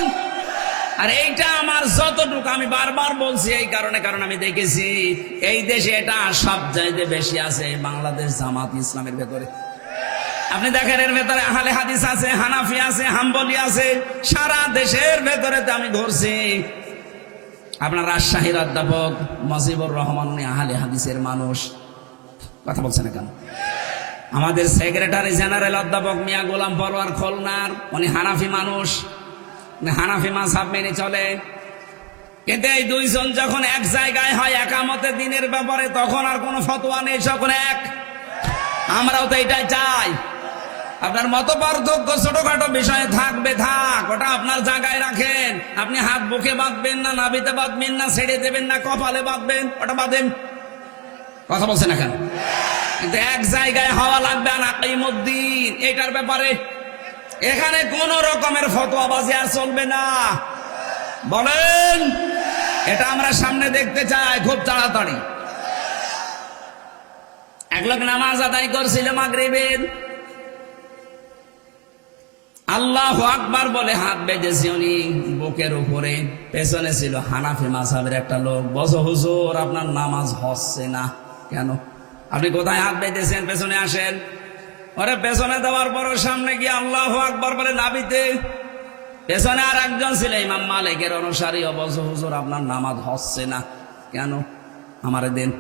আর এইটা আমার যতটুকু, আমি বারবার বলছি এই কারণে, কারণ আমি দেখেছি এই দেশে এটা সব চাইতে বেশি আছে বাংলাদেশ জামাত ইসলামের ভেতরে। আপনি দেখেন এর ভেতরে আহলে হাদিস আছে, হানাফি আছে, হাম্বলি আছে। সারা দেশের ভেতরে আমি ঘুরছি। আপনার রাজশাহীর অধ্যাপক মজিবুর রহমান উনি আহলে হাদিসের মানুষ। কথা বলছেন না কেন? আমাদের সেক্রেটারি জেনারেল অধ্যাপক মিয়া গোলাম পরওয়ার খুলনার, উনি হানাফি মানুষ, হানাফি মাযহাব মেনে চলে। কিন্তু এই দুইজন যখন এক জায়গায় হয় একামতে দিনের ব্যাপারে, তখন আর কোনো ফতোয়া নেই, সকলে এক। আমরাও তো এটাই চাই। আপনার মত পার্থক্য ছোটখাটো বিষয়ে থাকবে, থাক, ওটা আপনার জায়গায় রাখেন। আপনি হাত বুকে বাঁধবেন না, নাভিতে বাঁধবেন না, ছেড়ে দেবেন না, কপালে বাঁধবেন, ওটা বাঁধেন। কথা বলছেন এখন? কিন্তু এক জায়গায় হওয়া লাগবে না আকিমুদ্দিন এটার ব্যাপারে। এখানে কোন রকমের ফতোয়াবাজি আর চলবে না। বলেন, এটা আমরা সামনে দেখতে চাই খুব তাড়াতাড়ি। এক লোক নামাজ আদায় করছিল মাগরিবের, আল্লাহু আকবার বলে হাত বেঁধেছে উনি বুকের উপরে। পেছনে ছিল হানাফি মাযহাবের একটা লোক। বলছে, হুজুর আপনার নামাজ হচ্ছে না কেন? আপনি কোথায় হাত বেঁধেছেন? পেছনে আসেন। ওরে পেছনে দেওয়ার পর সামনে গিয়ে আল্লাহু আকবার বলে নাবিতে। পেছনে আর একজন ছিল ইমাম মালিকের অনুসারী। ও বলছে, হুজুর আপনার নামাজ হচ্ছে না কেন? আমারে দেন।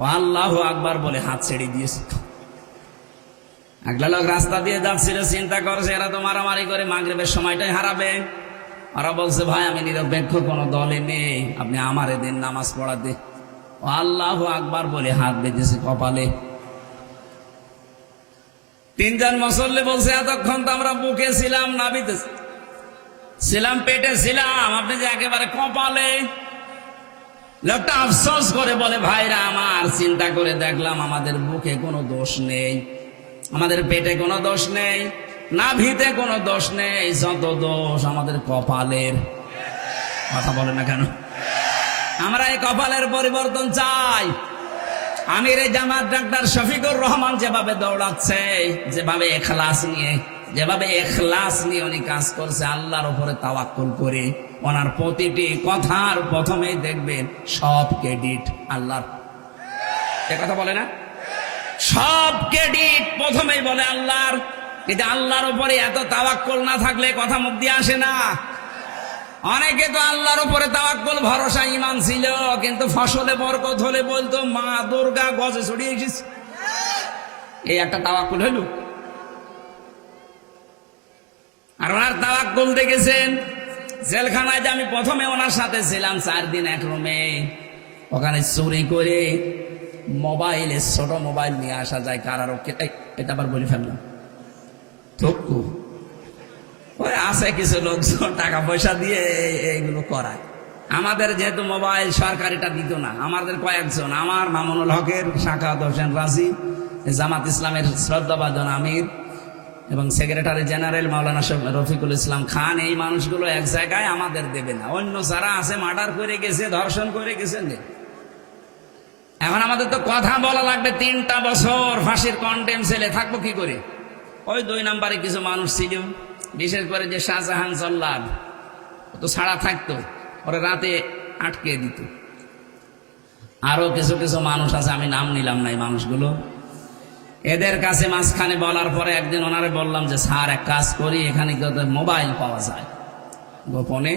ও আল্লাহু আকবার বলে হাত ছেড়ে দিয়েছে। একটা লোক রাস্তা দিয়ে যাচ্ছিল, চিন্তা করছে এরা তো মারামারি করে মাগরিবের সময়টাই হারাবে। ওরা বলছে, ভাই আমি নিরপেক্ষ কোনো দলে নেই, আপনি আমারে দেন নামাজ পড়াতে। ও আল্লাহু আকবার বলে হাত বেঁধেছে কপালে। তিনজন মুসল্লি বলছে, এতক্ষণ তো আমরা বুকে ছিলাম, নাভিতে ছিলাম, পেটে ছিলাম, আপনি যে একেবারে কপালে। লোকটা আফসোস করে বলে, ভাইরা আমার, চিন্তা করে দেখলাম আমাদের বুকে কোনো দোষ নেই, আমাদের পেটে কোনো দোষ নেই, নাভিতে কোনো দোষ নেই, যত দোষ আমাদের কপালের। কথা বলে না কেন? আমরা এই কপালের পরিবর্তন চাই। আমির জামাত ডাক্তার শফিকুর রহমান যেভাবে দৌড়াচ্ছে, যেভাবে এখলাস নিয়ে উনি কাজ করছে, আল্লাহর উপরে তাওয়াক্কুল করে, ওনার প্রতিটি কথার প্রথমেই দেখবেন সব ক্রেডিট আল্লাহর। এ কথা বলে না? সব ক্রেডিট প্রথমেই বলে আল্লাহর। কিন্তু আল্লাহর উপরে এত তাওয়াক্কুল না থাকলে কথা মুখ দিয়ে আসে না। অনেকে তো আল্লাহর উপরে তাওয়াক্কুল ভরসা ঈমান ছিল, কিন্তু ফসলে বরকত হলে বলতো মা দুর্গা গজে ছড়িয়ে এসেছে। এই একটা তাওয়াক্কুল হইল। আর ওনার তাওয়াক্কুল দেখেছেন জেলখানায় যে আমি প্রথমে ওনার সাথে ছিলাম 4 দিন এক রুমে, ওখানে চুরি করে মোবাইলে ছোট মোবাইল নিয়ে আসা যায় কারারক্ষে। এটা আবার বলি ফেললাম, থক্কু ওই আছে কিছু লোকজন টাকা পয়সা দিয়ে এইগুলো করায়। আমাদের যেহেতু মোবাইল সরকারিটা দিত না, আমাদের কয়েকজন, আমার মামুনুল হকের, সাখাওয়াত হোসেন রাজি, জামাত ইসলামের শ্রদ্ধাভাজন আমির এবং সেক্রেটারি জেনারেল মাওলানা রফিকুল ইসলাম খান, এই মানুষগুলো এক জায়গায় আমাদের দেবে না। অন্য যারা আছে মার্ডার করে গেছে, ধর্ষণ করে গেছেন। এখন আমাদের তো কথা বলা লাগবে 3টা বছর ফাঁসির কন্টেম সেলে থাকবো কি করে? ওই 2 নম্বরে কিছু মানুষ ছিল, বিশেষ করে যে শাহজাহান জল্লাদ, ও তো ছাড়া থাকতো, ওরা রাতে আটকে দিত। আরো কিছু কিছু মানুষ আছে, আমি নাম নিলাম না এই মানুষগুলো। এদের কাছে মাঝখানে বলার পরে একদিন ওনারে বললাম যে স্যার এক কাজ করি, এখানে মোবাইল পাওয়া যায় গোপনে,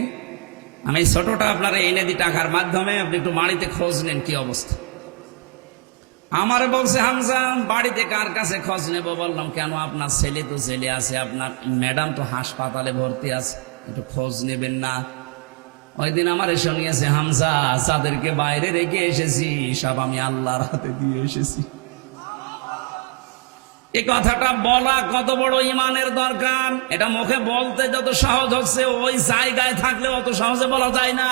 আমি ছোটটা আপনারা এনে দিই টাকার মাধ্যমে, আপনি একটু বাড়িতে খোঁজ নেন কি অবস্থা। আমারে বলছে, হামজা বাড়িতে কার কাছে খোঁজ নেব? বললাম, কেন আপনার ছেলে তো জেলে আছে, আপনার ম্যাডাম তো হাসপাতালে ভর্তি আছে, একটু খোঁজ নেবেন না? ওই দিন আমার শুনিয়েছে, হামজা যাদেরকে বাইরে রেখে এসেছি সব আমি আল্লাহর হাতে দিয়ে এসেছি। এই কথাটা বলা কত বড় ইমানের দরকার। এটা মুখে বলতে যত সহজ হচ্ছে, ওই জায়গায় থাকলে অত সহজে বলা যায় না।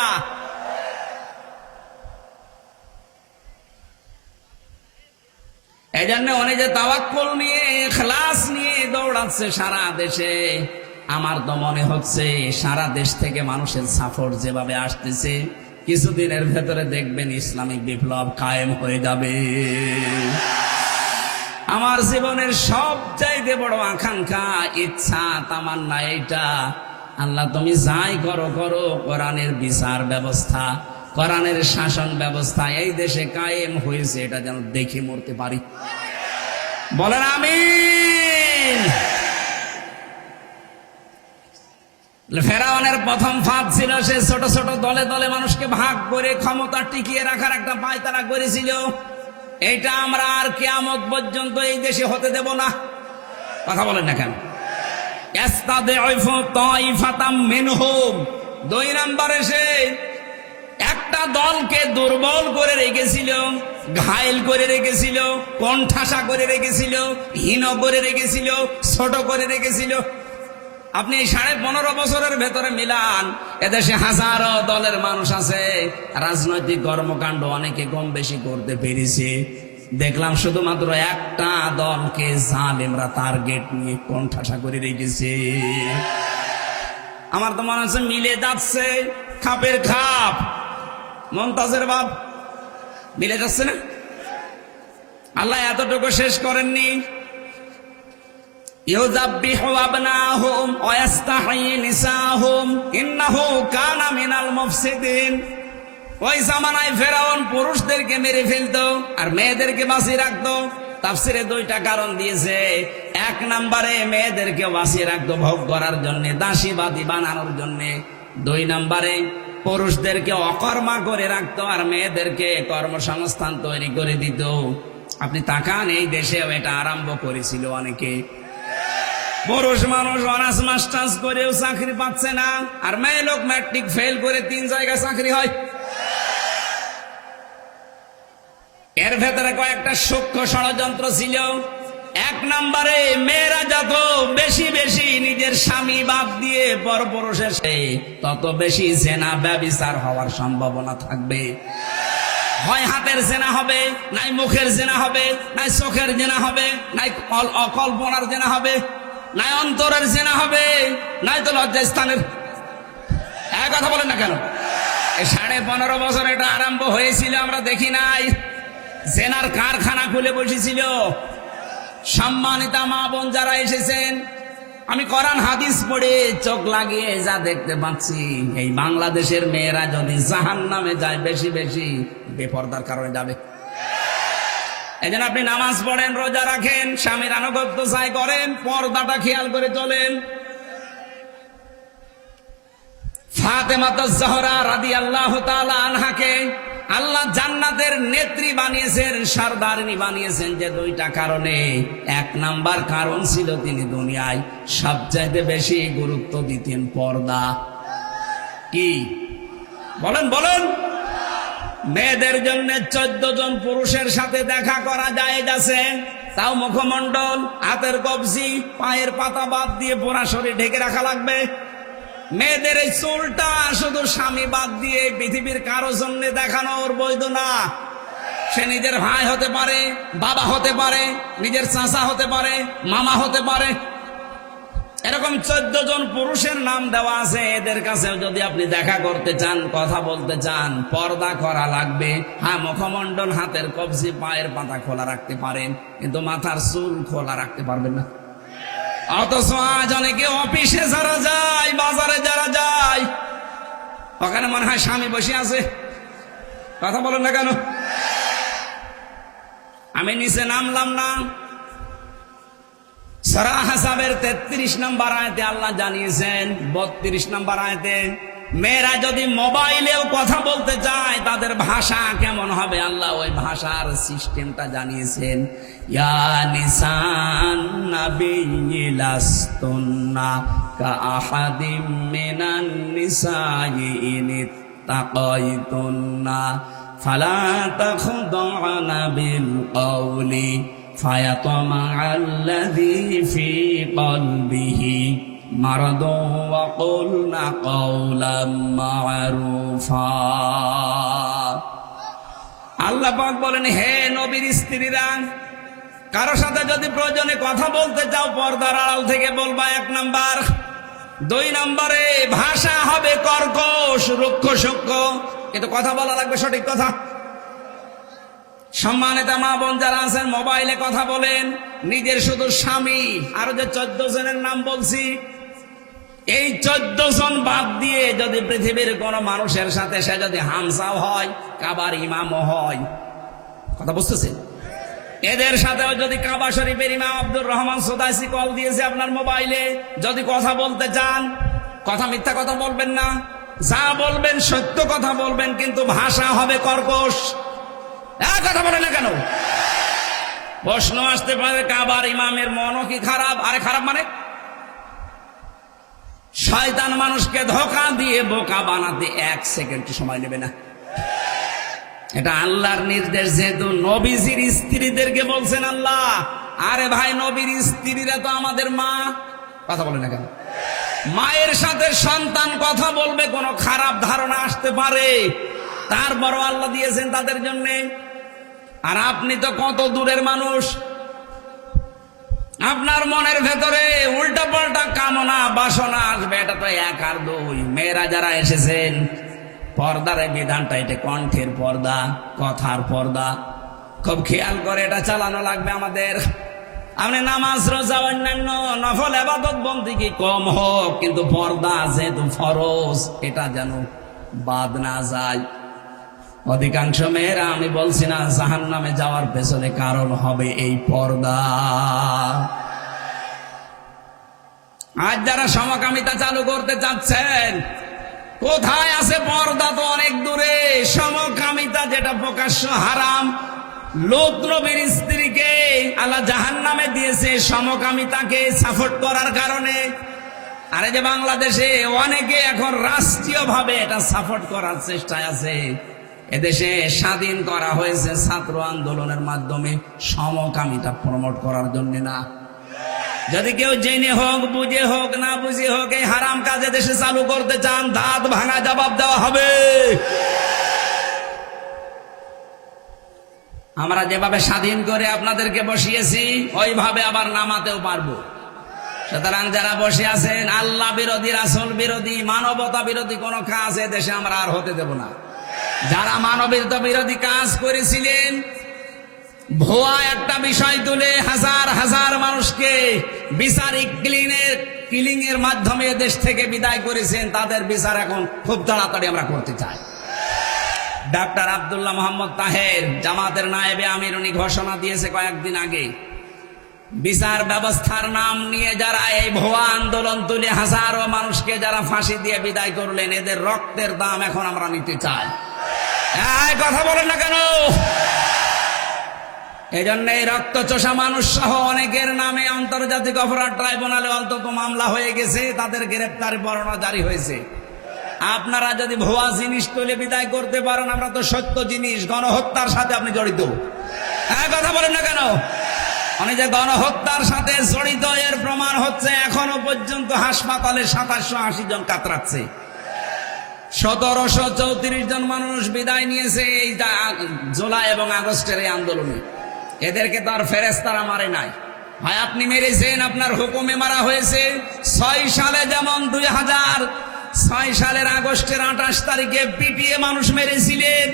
এই জন্য উনি যে তাওয়াক্কুল নিয়ে, ইখলাস নিয়ে দৌড়াচ্ছে সারা দেশে, আমার তো মনে হচ্ছে সারা দেশ থেকে মানুষের সাপোর্ট যেভাবে আসতেছে, কিছুদিনের ভেতরে দেখবেন ইসলামিক বিপ্লব কায়েম হয়ে যাবে। আমার জীবনের সবচাইতে বড় আকাঙ্ক্ষা, ইচ্ছা, তামান্না এইটা, আল্লাহ তুমি যাই করো করো, কোরআনের বিচার ব্যবস্থা, কোরআনের শাসন ব্যবস্থা এই দেশে কায়েম হয়েছে, এটা যেন দেখে মরতে পারি। বলেন আমিন। ফেরাউনের প্রথম ফাঁদ ছিল, সে ছোট ছোট দলে দলে মানুষকে ভাগ করে ক্ষমতা টিকিয়ে রাখার একটা পায়তারা করেছিল। এইটা আমরা আর কিয়ামত পর্যন্ত এই দেশে হতে দেব না। কথা বলেন না কেন? 2 নম্বরে সে দলকে দুর্বল করে রেখেছিল, ঘায়েল করে রেখেছিল, কোণঠাসা করে রেখেছিল, হীন করে রেখেছিল, ছোট করে রেখেছিল। আপনি 15.5 বছরের ভেতরে মিলান, এদেশে হাজারো দলের মানুষ আছে, রাজনৈতিক কর্মকাণ্ড অনেকে কম বেশি করতে পেরেছে। দেখলাম শুধুমাত্র একটা দলকে জালেমরা টার্গেট নিয়ে কোণঠাসা করে রেখেছে। আমার তো মনে হচ্ছে মিলে যাচ্ছে, খাপের খাপ, মমতাজের বাপ মিলে যাচ্ছে না? আল্লাহ এতটুকু শেষ করেননি। ইউযাব্বিহু আবনাহুম ওয়া ইস্তাহয়ী নিসাহুম ইন্নাহু কানা মিনাল মুফসিদিন। ওই জামানায় ফেরাউন পুরুষদেরকে মেরে ফেলতো আর মেয়েদেরকে বাঁচিয়ে রাখতো। তাফসিরে 2টা কারণ দিয়েছে। 1 নম্বরে মেয়েদেরকে বাঁচিয়ে রাখতো ভোগ করার জন্য, দাসীবাদী বানানোর জন্য। 2 নম্বরে পুরুষদেরকে অকর্মা করে রাখতো আর মেয়েদেরকে কর্মসংস্থান তৈরি করে দিত। আপনি তাকান, এই দেশেও এটা আরম্ভ করেছিল অনেকে। পুরুষ মানুষ অনার্স মাস্টার্স করেও চাকরি পাচ্ছে না, আর মেয়ে লোক ম্যাট্রিক ফেল করে 3 জায়গায় চাকরি হয়। এর ভেতরে কয়েকটা সূক্ষ্ম ষড়যন্ত্র ছিল। 1 নম্বরে মেয়েরা যত বেশি বেশি নিজের স্বামী বাদ দিয়ে পরপুরুষের তত বেশি জেনা ব্যভিচার হওয়ার সম্ভাবনা থাকবে। হয় হাতের জেনা হবে, নাই মুখের জেনা হবে, নাই চোখের জেনা হবে, নাই অকল্পনার জেনা হবে, নাই অন্তরের জেনা হবে, নাই তো লজ্জাস্থানের। এক কথা বলেন না কেন? 15.5 বছর এটা আরম্ভ হয়েছিল, আমরা দেখি নাই? জেনার কারখানা খুলে বসেছিল। সম্মানিতা মা বোন যারা এসেছেন, আমি কোরআন হাদিস পড়ে চোখ লাগিয়ে যা দেখতে পাচ্ছি, এই বাংলাদেশের মেয়েরা যদি জাহান্নামে যায় বেশি বেশি বেপরদার কারণে যাবে। এই জন্য আপনি নামাজ পড়েন, রোজা রাখেন, স্বামীর আনুগত্য চাই করেন, পর্দাটা খেয়াল করে চলেন। ফাতেমাতুজ জহরা রাদিয়াল্লাহু তাআলা আনহাকে আল্লাহ জান্নাতের নেত্রী বানিয়েছেন, সরদারিনী বানিয়েছেন যে 2টা কারণে। 1 নাম্বার কারণ ছিল তিনি দুনিয়ায় সবচাইতে বেশি গুরুত্ব দিতেন পর্দা। কি বলেন বলেন? মেয়েদের জন্য 14 জন পুরুষের সাথে দেখা করা জায়েজ আছে, তাও মুখমণ্ডল, হাতের কবজি, পায়ের পাতা বাদ দিয়ে পুরা শরীর ঢেকে রাখা লাগবে। মেয়েদের এই চুলটা শুধু স্বামী বাদ দিয়ে পৃথিবীর কারো জন্য দেখানোর বৈধ না। সে নিজের ভাই হতে পারে, বাবা হতে পারে, নিজের চাচা হতে পারে, মামা হতে পারে। এরকম 14 জন পুরুষের নাম দেওয়া আছে। এদের কাছেও যদি আপনি দেখা করতে চান, কথা বলতে চান, পর্দা করা লাগবে। হ্যাঁ, মুখমণ্ডল, হাতের কবজি, পায়ের পাতা খোলা রাখতে পারেন, কিন্তু মাথার চুল খোলা রাখতে পারবেন না। অথচ আজ অনেকে অফিসে যারা যায়, বাজারে যারা যায়, ওখানে মনে হয় স্বামী বসে আছে। কথা বলেন না কেন? আমি নিচে নামলাম না। সূরা আহজাবের 33 নম্বর আয়াতে আল্লাহ জানিয়েছেন, 32 নম্বর আয়াতে, মেয়েরা যদি মোবাইলেও কথা বলতে চায় তাদের ভাষা কেমন হবে, আল্লাহ ওই ভাষার সিস্টেমটা জানিয়েছেন। ইয়া নিসান নাবিয়্যি লাস্তুন্না কাআহাদিম মিনান নিসাই ইনিত্তাকাইতুন্না ফালা তাখদা'না বিল কওলি ফায়াতমা'আল্লাযী ফী কলবিহি মারাদু ওয়া কুলনা কাওলাম মা'রুফা। আল্লাহ পাক বলেন, হে নবীর স্ত্রীরা, কারো সাথে যদি প্রয়োজনে কথা বলতে চাও পর্দার আড়াল থেকে বলবা, 1 নাম্বার। 2 নম্বরে ভাষা হবে কর্কশ, রুক্ষ সূক্ষ্ম, কিন্তু কথা বলা লাগবে সঠিক কথা। সম্মানিত মা বোন যারা আছেন, মোবাইলে কথা বলেন, নিজের শুধু স্বামী আর যে 14 জনের নাম বলছি, এই 14 জন বাদ দিয়ে যদি পৃথিবীর কোন মানুষের সাথে সে যদি হামসাও হয়, কাবার ইমামও হয়, কথা বুঝতেছেন? এদের সাথেও যদি কাবা শরীফের ইমাম আব্দুর রহমান সুদাইসি কল দিয়েছে আপনার মোবাইলে, যদি কথা বলতে চান, কথা মিথ্যা কথা বলবেন না, যা বলবেন সত্য কথা বলবেন, কিন্তু ভাষা হবে কর্কশ। কথা বলে না কেন? প্রশ্ন আসতে পারে, কাবার ইমামের মনও কি খারাপ? আরে খারাপ মানে শয়তান মানুষকে ধোঁকা দিয়ে বোকা বানাতে 1 সেকেন্ড সময় নেবে না। এটা আল্লাহর নির্দেশ, যেহেতু নবীজির স্ত্রীদেরকে বলছেন আল্লাহ। আরে ভাই, নবীর স্ত্রীরা তো আমাদের মা। কথা বলে না কেন? মায়ের সাথে সন্তান কথা বলবে, কোনো খারাপ ধারণা আসতে পারে, তারপরও আল্লাহ দিয়েছেন তাদের জন্য। আর আপনি তো কত দূরের মানুষ, আপনার মনের ভেতরে উল্টা পাল্টা কামনা বাসনা আসবে। এটা তো এক আর দুই। মেয়েরা যারা এসেছেন, পর্দার এই বিধানটা, এটা কণ্ঠের পর্দা, কথার পর্দা, খুব খেয়াল করে এটা চালানো লাগবে আমাদের। আপনি নামাজ রোজা অন্যান্য নফল ইবাদত বন্দেগী কম হোক, কিন্তু পর্দা যেহেতু ফরজ, এটা যেন বাদ না যায়। অধিকাংশ মেয়েরা, আমি বলছি না, জাহান্নামে যাওয়ার পেছনে কারণ হবে এই পর্দা। আজ যারা সমকামিতা চালু করতে চাচ্ছেন, কোথায় আছে পর্দা? তো অনেক দূরে। সমকামিতা যেটা প্রকাশ্য হারাম, লূত নবীর স্ত্রীকে আল্লাহ জাহান্নামে দিয়েছে সমকামিতাকে সাপোর্ট করার কারণে। আরে যে বাংলাদেশে অনেকে এখন রাষ্ট্রীয়ভাবে এটা সাপোর্ট করার চেষ্টায় আছে। এদেশে স্বাধীন করা হয়েছে ছাত্র আন্দোলনের মাধ্যমে, সমকামিতা প্রমোট করার জন্য না। যদি কেউ জেনে হোক, বুঝে হোক, না বুঝে হোক, এই হারাম কাজে দেশে চালু করতে চান, দাঁত ভাঙা জবাব দেওয়া হবে। আমরা যেভাবে স্বাধীন করে আপনাদেরকে বসিয়েছি, ওইভাবে আবার নামাতেও পারবো। সুতরাং যারা বসে আছেন, আল্লাহ বিরোধী, রাসূল বিরোধী, মানবতা বিরোধী কোন কাজ দেশে আমরা আর হতে দেব না। যারা মানবতা বিরোধী কাজ করেছিলেন, ভুয়া একটা বিষয় তুলে হাজার হাজার মানুষকে বিচারিক কিলিং এর মাধ্যমে দেশ থেকে বিদায় করেছেন, তাদের বিচার এখন খুব তাড়াতাড়ি আমরা করতে চাই। ডাক্তার আব্দুল্লাহ মোহাম্মদ তাহের, জামাতের নায়েবে আমির, উনি ঘোষণা দিয়েছে কয়েকদিন আগে, বিচার ব্যবস্থার নাম নিয়ে যারা এই ভুয়া আন্দোলন তুলে হাজারো মানুষকে যারা ফাঁসি দিয়ে বিদায় করলেন, এদের রক্তের দাম এখন আমরা নিতে চাই। কথা বলেন না কেন? এই জন্য এই রক্ত চোষা মানুষ সহ অনেকের নামে আন্তর্জাতিক অপরাধ ট্রাইব্যুনালে অন্তত মামলা হয়ে গেছে, তাদের গ্রেপ্তারি পরোয়ানা জারি হয়েছে। আপনারা যদি ভুয়া জিনিস তুলে বিদায় করতে পারেন, আমরা তো সত্য জিনিস, গণহত্যার সাথে আপনি জড়িত। কথা বলেন না কেন? উনি যে গণহত্যার সাথে জড়িত, এর প্রমাণ হচ্ছে এখনো পর্যন্ত হাসপাতালে 2780 জন কাতরাচ্ছে। 1734 জন মানুষ বিদায় নিয়েছে এই জুলাই এবং আগস্টের এই আন্দোলনে। এদেরকে তো আর ফেরেশতারা মারে নাই, ভাই আপনি মেরেছেন, আপনার হুকুমে মারা হয়েছে। 6 সালে যেমন 2006 সালের আগস্টের 28 তারিখে পিটিয়ে মানুষ মেরেছিলেন,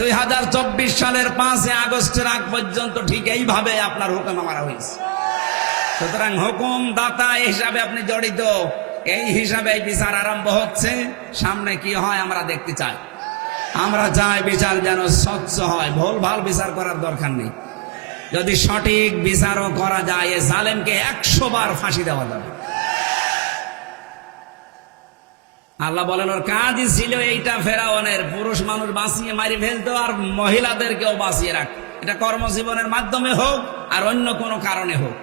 2024 সালের 5 আগস্টের আগ পর্যন্ত ঠিক এইভাবে আপনার হুকুমে মারা হয়েছে। সুতরাং হুকুম দাতা হিসাবে আপনি জড়িত, এই হিসাবে এই বিচার আরম্ভ হচ্ছে। সামনে কি হয় আমরা দেখতে চাই। আমরা চাই বিচার যেন স্বচ্ছ হয়, ভুল ভাল বিচার করার দরকার নেই। যদি সঠিক বিচারও করা যায়, এ জালেমকে 100 বার ফাঁসি দেওয়া যাবে। আল্লাহ বলেন, ওর কাজই ছিল এইটা, ফেরাউনের পুরুষ মানুষ বাঁচিয়ে মারি ফেলতো, আর মহিলাদেরকেও বাঁচিয়ে রাখ। এটা কর্মজীবনের মাধ্যমে হোক আর অন্য কোনো কারণে হোক।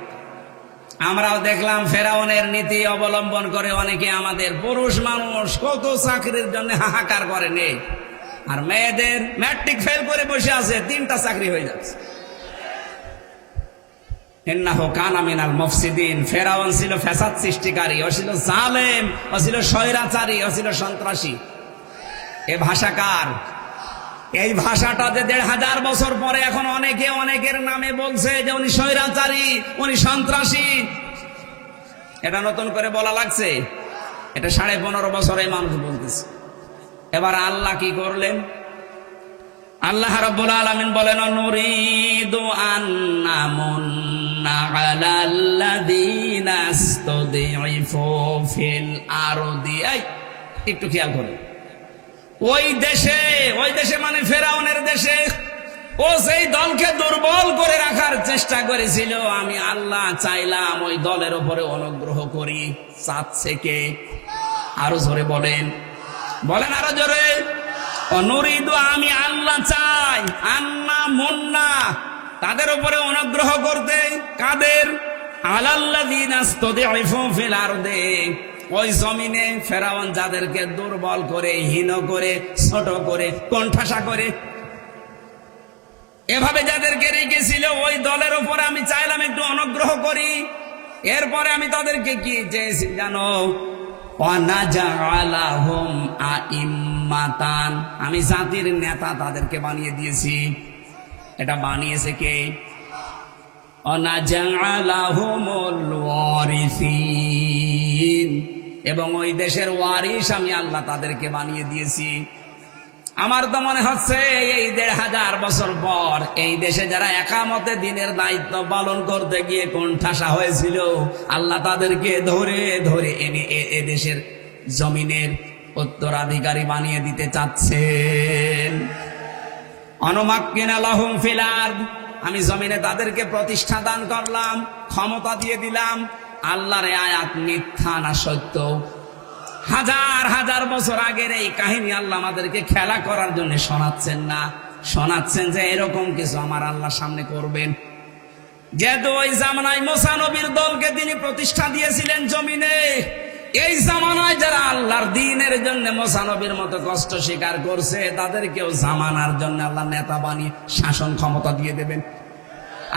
আমরাও দেখলাম ফেরাউনের নীতি অবলম্বন করে অনেকে আমাদের পুরুষ মানুষ কত চাকরির জন্য হাহাকার করে নেই, আর মেয়েদের ম্যাট্রিক ফেল করে বসে আছে, 3টা চাকরি হয়ে যাচ্ছে। ইন্নাহু কানা মিনাল মুফসিদিন। ফেরাউন ছিল ফ্যাসাদ সৃষ্টিকারী, ও ছিল জালেম, ও ছিল স্বৈরাচারী, ও ছিল সন্ত্রাসী। এ ভাষাকার, এই ভাষাটা যে 1500 বছর পরে এখন অনেকে অনেকের নামে বলছে যে উনি স্বৈরাচারী, উনি সন্ত্রাসী, এটা নতুন করে বলা লাগছে। এটা 15.5 বছরে মানুষ বলতেছে। এবার আল্লাহ কি করলেন? আল্লাহ রাব্বুল আলামিন বলেন, নুরিদু আন্নামুন্না আলাল্লাযীনা ইসতুদঈফু ফিল আরদি। একটু খেয়াল করুন, ওই দেশে মানে ফেরাউনের দেশে, ও সেই দলকে দুর্বল করে রাখার চেষ্টা করেছিল। আমি আল্লাহ চাইলাম ওই দলের উপরে অনুগ্রহ করি। চাচ্ছে কে? আরো জোরে বলেন, বলেন আরো জোরে। নুরিদু, আমি আল্লাহ চাই, আন্না মুন্না, তাদের উপরে অনুগ্রহ করতে। কাদের? আলাল্লাযীনা ইসতুদঈফু ফিল আরদি, ওই জমিনে ফেরাউন যাদেরকে দুর্বল করে, হীন করে, ছোট করে, কোণঠাসা করে, এভাবে যাদেরকে রেখেছিল ওই দলের উপরে আমি চাইলাম একটু অনুগ্রহ করি। এরপরে আমি তাদেরকে কি চেয়েছি জানো? ওয়ানাজআলাহুম আইম্মাতান, আমি জাতির নেতা তাদেরকে বানিয়ে দিয়েছি। এটা বানিয়েছে কে? ওয়ানাজআলাহুমুল ওয়ারিসিন, এবং ওই দেশের ওয়ারিস আমি আল্লাহ তাদেরকে বানিয়ে দিয়েছি। আমার তো মনে হচ্ছে এই ১৫০০ বছর পর এই দেশে যারা একামতে দিনের দায়িত্ব পালন করতে গিয়ে কোণঠাসা হয়েছিল, আল্লাহ তাদেরকে ধরে ধরে এনে এ দেশের জমিনের উত্তরাধিকারী বানিয়ে দিতে চাচ্ছেন। অনুমাক্কিনা লাহুম ফিল আরদ, আমি জমিনে তাদেরকে প্রতিষ্ঠা দান করলাম, ক্ষমতা দিয়ে দিলাম। আল্লাহর আয়াত মিথ্যা না সত্য? হাজার হাজার বছর আগের এই কাহিনী আল্লাহ আমাদেরকে খেলা করার জন্য শোনাচ্ছেন না, শোনাচ্ছেন যে এরকম কিছু আমার আল্লাহ সামনে করবেন। যেহেতু ওই জামানায় মুসা নবীর দলকে তিনি প্রতিষ্ঠা দিয়েছিলেন জমিনে, এই জামানায় যারা আল্লাহর দ্বীনের জন্য মুসা নবীর মতো কষ্ট স্বীকার করছে তাদেরকেও জামানার জন্য আল্লাহ নেতা বানিয়ে শাসন ক্ষমতা দিয়ে দেবেন।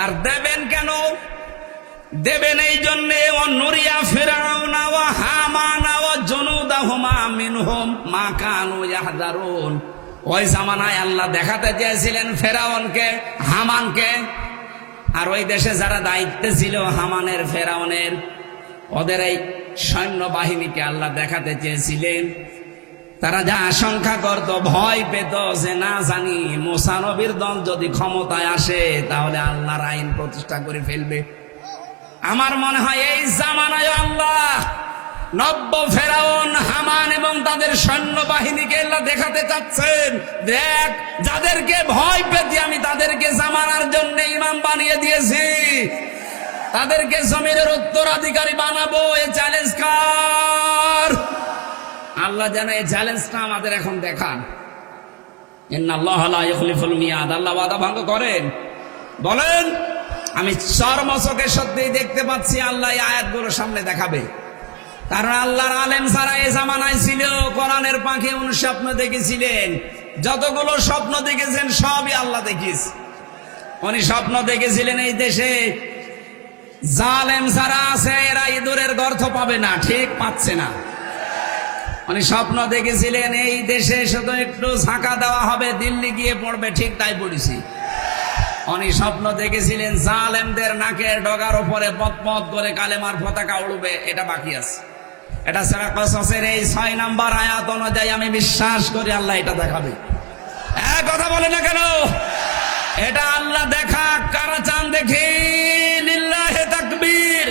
আর দেবেন কেন? দেবেন এই জন্যে নুরিয়া ফিরাউনা ওয়া হামানা ওয়া জুনুদাহুমা মিনহুম মা কানু ইয়াহযারুন। ওই জামানায় আল্লাহ দেখাতে চেয়েছিলেন ফেরাউনকে, হামানকে, আর ওই দেশে যারা দায়িত্বে ছিল হামানের, ফেরাউনের, ওদের এই সৈন্যবাহিনীকে আল্লাহ দেখাতে চেয়েছিলেন। তারা যা আশঙ্কা করত, ভয় পেত যে না জানি মুসা নবীর দল যদি ক্ষমতায় আসে তাহলে আল্লাহর আইন প্রতিষ্ঠা করে ফেলবে। আমার মনে হয় এই জামানায় আল্লাহ নব্য ফেরাউন, হামান এবং তাদের সৈন্যবাহিনীকে আল্লাহ দেখাতে চাচ্ছেন, দেখ যাদেরকে ভয় পেতে আমি তাদেরকে জামানার জন্য ইমাম বানিয়ে দিয়েছি, তাদেরকে জমিনের উত্তরাধিকারী বানাবো। এই চ্যালেঞ্জ কার? আল্লাহ যেন এই চ্যালেঞ্জটা আমাদের এখন দেখান। ইন্নাল্লাহা লা ইখলিফুল মিয়াদ, আল্লাহ ওয়াদা ভঙ্গ করেন? বলেন। আমি চরমচকে সত্যিই দেখতে পাচ্ছি আল্লাহ এই আয়াতগুলো সামনে দেখাবে। কারণ আল্লাহর আলেম যারা এই জামানায় ছিল, কোরআনের পাখি স্বপ্ন দেখেছিলেন, যতগুলো স্বপ্ন দেখেছেন সবই আল্লাহ দেখিয়েছে। উনি স্বপ্ন দেখেছিলেন এই দেশে জালেম যারা আছে এরা ইঁদুরের গর্ত পাবে না, ঠিক পাচ্ছে না। উনি স্বপ্ন দেখেছিলেন এই দেশে শুধু একটু ঝাঁকা দেওয়া হবে, দিল্লি গিয়ে পড়বে, ঠিক তাই পড়েছি। উনি স্বপ্ন দেখেছিলেন জালেমদের নাকের ডগার উপরে পথ পথ করে কালেমার পতাকা উড়বে, এটা বাকি আছে। এটা সূরা কসসের এই ৬ নম্বর আয়াত অনুযায়ী আমি বিশ্বাস করি আল্লাহ এটা দেখাবে। কথা বলে না কেন? এটা আল্লাহ দেখা, কারা চান দেখি? লিল্লাহি তাকবীর।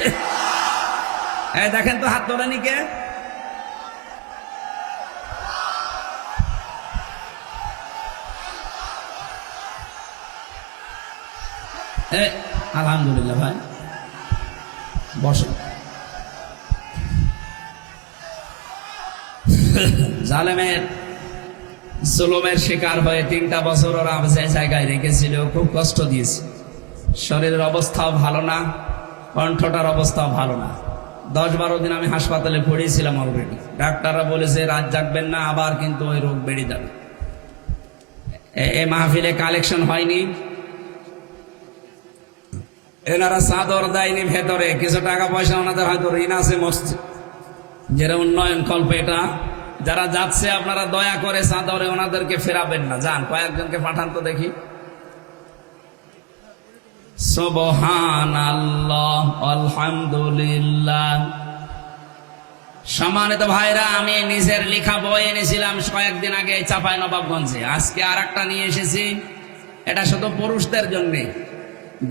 দেখেন তো হাত তোলেনি কে? আলহামদুলিল্লাহ ভাই, বসেন। জালেমের জুলুমের শিকার হয়ে 3টা বছর ওরা যে জায়গায় রেখেছিল খুব কষ্ট দিয়েছে। শরীরের অবস্থাও ভালো না, কণ্ঠটার অবস্থাও ভালো না। 10-12 দিন আমি হাসপাতালে পড়েছিলাম অলরেডি। ডাক্তাররা বলেছে রাত জাগবেন না, আবার কিন্তু ওই রোগ বেড়ে যাবে। এই মাহফিলে কালেকশন হয়নি, এনারা চাদর দেয়নি, ভেতরে কিছু টাকা পয়সা ওনাদের হয়তো ঋণ আছে মসজিদ, যেটা উন্নয়ন কল্প। এটা যারা যাচ্ছে আপনারা দয়া করে চাদরে ওনাদেরকে ফেরাবেন না, যান কয়েকজনকে পাঠান তো দেখি। সুবহানাল্লাহ, আলহামদুলিল্লাহ। সম্মানিত ভাইরা, আমি নিজের লেখা বই এনেছিলাম কয়েকদিন আগে চাঁপাইনবাবগঞ্জে, আজকে আর একটা নিয়ে এসেছি। এটা শুধু পুরুষদের জন্য,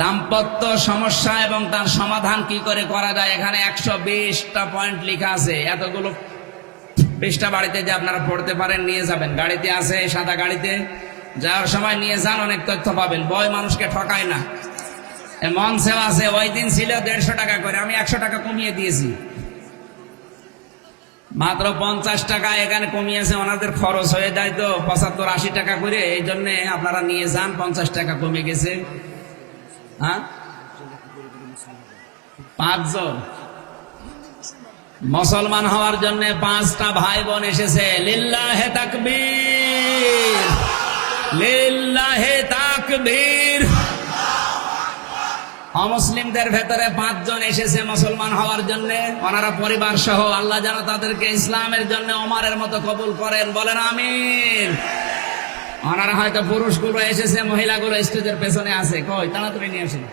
দাম্পত্য সমস্যা এবং তার সমাধান কি করে করা যায়। এখানে 120টা পয়েন্ট লেখা আছে। এতগুলো পৃষ্ঠা বাড়িতে যে আপনারা পড়তে পারেন, নিয়ে যাবেন। গাড়িতে আছে, সাদা গাড়িতে যাওয়ার সময় নিয়ে যান, অনেক তথ্য পাবেন। বই মানুষকে ঠকায় না। মঞ্চেও আছে, ওই দিন ছিল 150 টাকা করে, আমি 100 টাকা কমিয়ে দিয়েছি, মাত্র 50 টাকা এখানে কমিয়েছে। ওনাদের খরচ হয়ে যায় তো 75-80 টাকা করে, এই জন্য আপনারা নিয়ে যান, 50 টাকা কমে গেছে। হ্যাঁ, 5 জন মুসলমান হওয়ার জন্য 5টা ভাই বোন এসেছে। লিল্লাহে তাকবীর, লিল্লাহে তাকবীর। অমুসলিমদের ভেতরে 5 জন এসেছে মুসলমান হওয়ার জন্য, ওনারা পরিবার সহ। আল্লাহ যেন তাদেরকে ইসলামের জন্য ওমরের মতো কবুল করেন, বলেন আমিন। ওনারা হয়তো পুরুষগুলো এসেছে, মহিলাগুলো স্টেজের পেছনে আছে, কই তাড়াতাড়ি নিয়ে আসেন।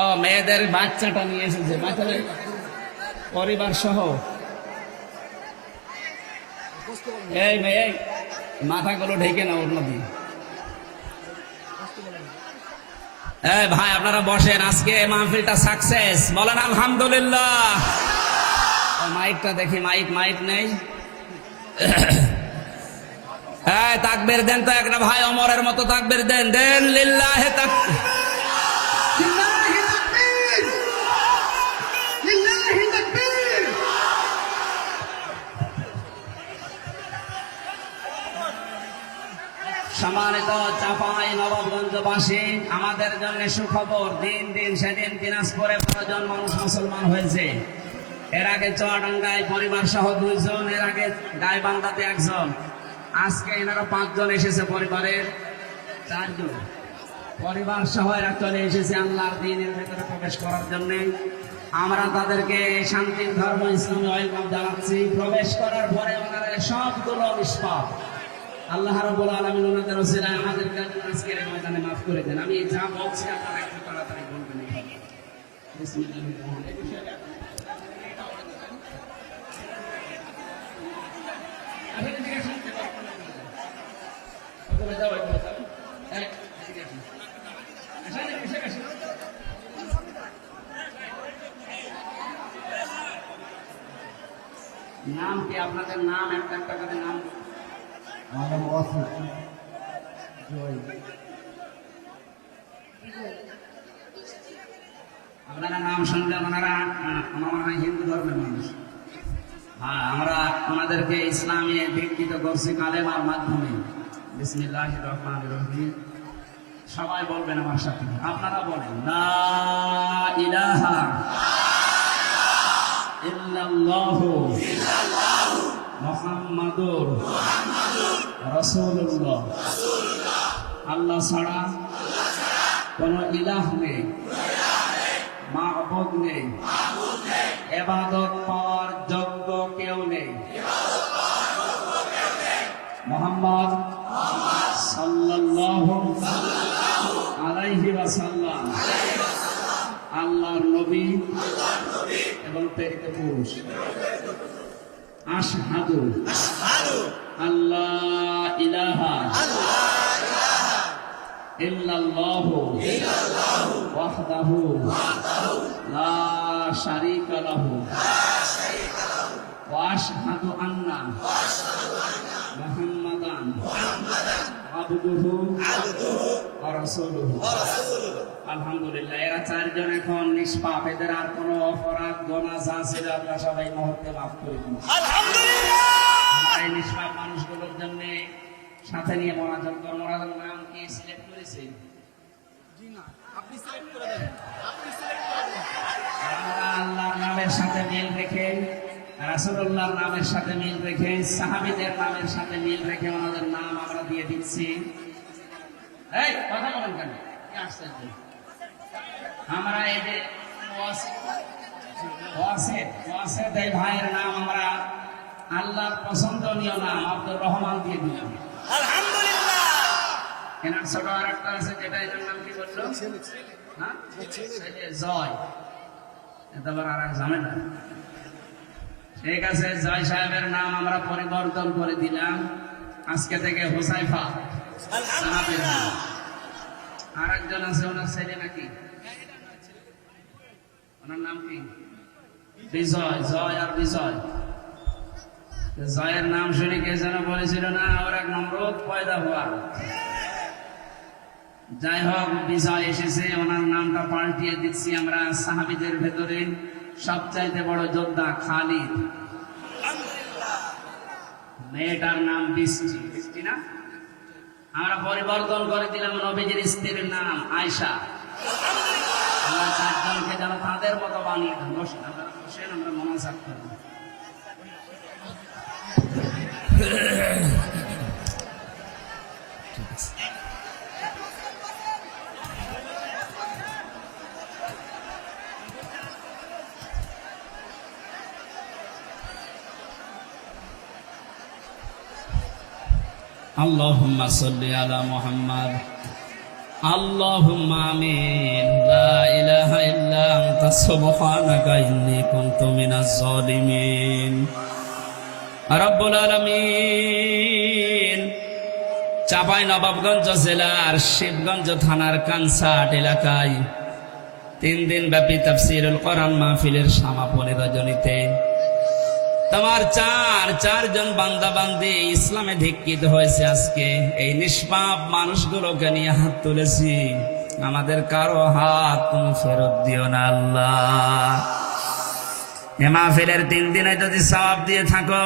ও মেয়েদের বাচ্চাটা নিয়ে এসেছে, বাচ্চাদের পরিবার সহ। এই মেয়ে মাথাগুলো ঢেকে না ওর নদী। এই ভাই আপনারা বসেন, আজকে মাহফিলটা সাকসেস, বলেন আলহামদুলিল্লাহ। মাইকটা দেখি, মাইক নেই। হ্যাঁ তাকবীর দেন তো একটা ভাই, ওমরের মতো তাকবীর দেন লিল্লাহি তাকবীর। সম্মানিত চাপাই নবাবগঞ্জবাসী, আমাদের জন্য সুখবর, দিন সেদিন দিনাজপুরে 12 জন মানুষ মুসলমান হয়েছে। এর আগে চুয়াডাঙ্গায় পরিবার সহ 2 জন, এর আগে গাইবান্ধাতে 1 জন, আজকে এনারা 5 জন এসেছে, পরিবারের 4 জন। পরিবার সহ এরা চলে এসেছে আল্লাহর দ্বীনের ভেতরে প্রবেশ করার জন্য। আমরা তাদেরকে শান্তির ধর্ম ইসলামে ওয়েলকাম জানাচ্ছি। প্রবেশ করার পরে ওনারা সবগুলো নিষ্পাপ। আল্লাহ রাব্বুল আলামিন ওনাদের ওসিলায় আমাদেরকে আজকের এই ময়দানে মাফ করে দেন। আমি যা বলছি আপনারা একটু তাড়াতাড়ি বলবেন। বিসমিল্লাহির রহমানির রহিম। নাম কি আপনাদের? নাম একটা করে নাম। আপনারা নাম শুনলে ওনারা আমার মনে হয় হিন্দু ধর্মের মানুষ। হ্যাঁ, আমরা ওনাদেরকে ইসলামে দীক্ষিত করছি কালেমার মাধ্যমে। বিসমিল্লাহির রহমানির রহিম। সবাই বলবেন আমার সাথে, আপনারা বলেন লা ইলাহা ইল্লাল্লাহু মুহাম্মাদুর রাসূলুল্লাহ। আল্লাহ ছাড়া কোন ইলাহ নেই, মাবুদ নেই, ইবাদত পাওয়ার যোগ্য কেউ নেই। মুহাম্মদ সাল্লাল্লাহু আলাইহি ওয়াসাল্লাম আল্লাহর নবী এবং প্রেরিত পুরুষ। আশহাদু আল্লাহ ইলাহা ইল্লাল্লাহু ওয়াহদাহু লা শারীকা লাহু ওয়া আশহাদু আন্না মুহাম্মাদান আবদুহু ওয়া রাসূলুহু। আলহামদুলিল্লাহ, এরা 4 জন এখন নিষ্পাপ, এদের আর কোনো অপরাধ গোনা যা ছিল আল্লাহ সবাই মুহূর্তে মাফ করে দিন আলহামদুলিল্লাহ। এই নিষ্পাপ মানুষগুলোর জন্য সাথে নিয়ে মোনাজাত কর। মোনাজাত নাম কি সিলেক্ট করেছে? জি না, আপনি সিলেক্ট করে দেন, আপনি সিলেক্ট করে দেন। আমরা আল্লাহর নামের সাথে মিল রেখে, রাসূলুল্লাহর নামের সাথে মিল রেখে, সাহাবীদের নামের সাথে মিল রেখে ওনাদের নাম আমরা দিয়ে দিচ্ছি। এই কথা বলেন কেন? কি আশ্চর্য! আমরা এই যে ওয়াসিদ এই ভাইয়ের নাম আমরা আল্লাহর পছন্দনীয় নাম আব্দুর রহমান দিয়ে দিলাম আলহামদুলিল্লাহ। এনার ছোট আর একটা আছে, যেটা এটার নাম কি বললো? হ্যাঁ, জয়। এটা আবার আর এক ঝামেলা। ঠিক আছে, জয় সাহেবের নাম আমরা পরিবর্তন করে দিলাম, আজকে থেকে হুসাইফা। আর একজন আছে, ওনার ছেলে নাকি, ওনার নাম কি? বিজয়। জয় আর বিজয়। জয়ের নাম শুনে কে যেন বলেছিল না, ওর এক নমরুদ পয়দা হওয়া। যাই হোক, বিজয় এসেছে, ওনার নামটা পাল্টিয়ে দিচ্ছি আমরা। সাহাবীদের ভেতরে সবচাইতে বড় যোদ্ধা খালিদ, মেয়েটার নাম বৃষ্টি না, আমরা পরিবর্তন করে দিলাম নবীজির স্ত্রীর নাম আয়েশা। আমরা 4 জনকে যেন তাদের মতো বানিয়ে দেন। বসেন, আমরা মোনাজাত করব। আল্লাহুম্মা সাল্লি আলা মুহাম্মাদ। আল্লাহুম্মা আমিন। লা ইলাহা ইল্লা আনতা সুবহানাকা ইন্নী কুনতু মিনাজ জালিমিন। রব্বুল আলামিন চাঁপাইনবাবগঞ্জ জেলার শিবগঞ্জ থানার কানসাট এলাকায় 3 দিন ব্যাপী তাফসীরুল কোরআন মাহফিলের সমাপনী রজনীতে তোমার চারজন বান্দা বান্দি ইসলামে দীক্ষিত হয়েছে। আজকে এই নিষ্পাপ মানুষগুলোকে নিয়ে হাত তুলেছি, আমাদের কারো হাত তুমি ফেরত দিও না আল্লাহ। এ মাহফিলের 3 দিনে যদি সওয়াব দিয়ে থাকো,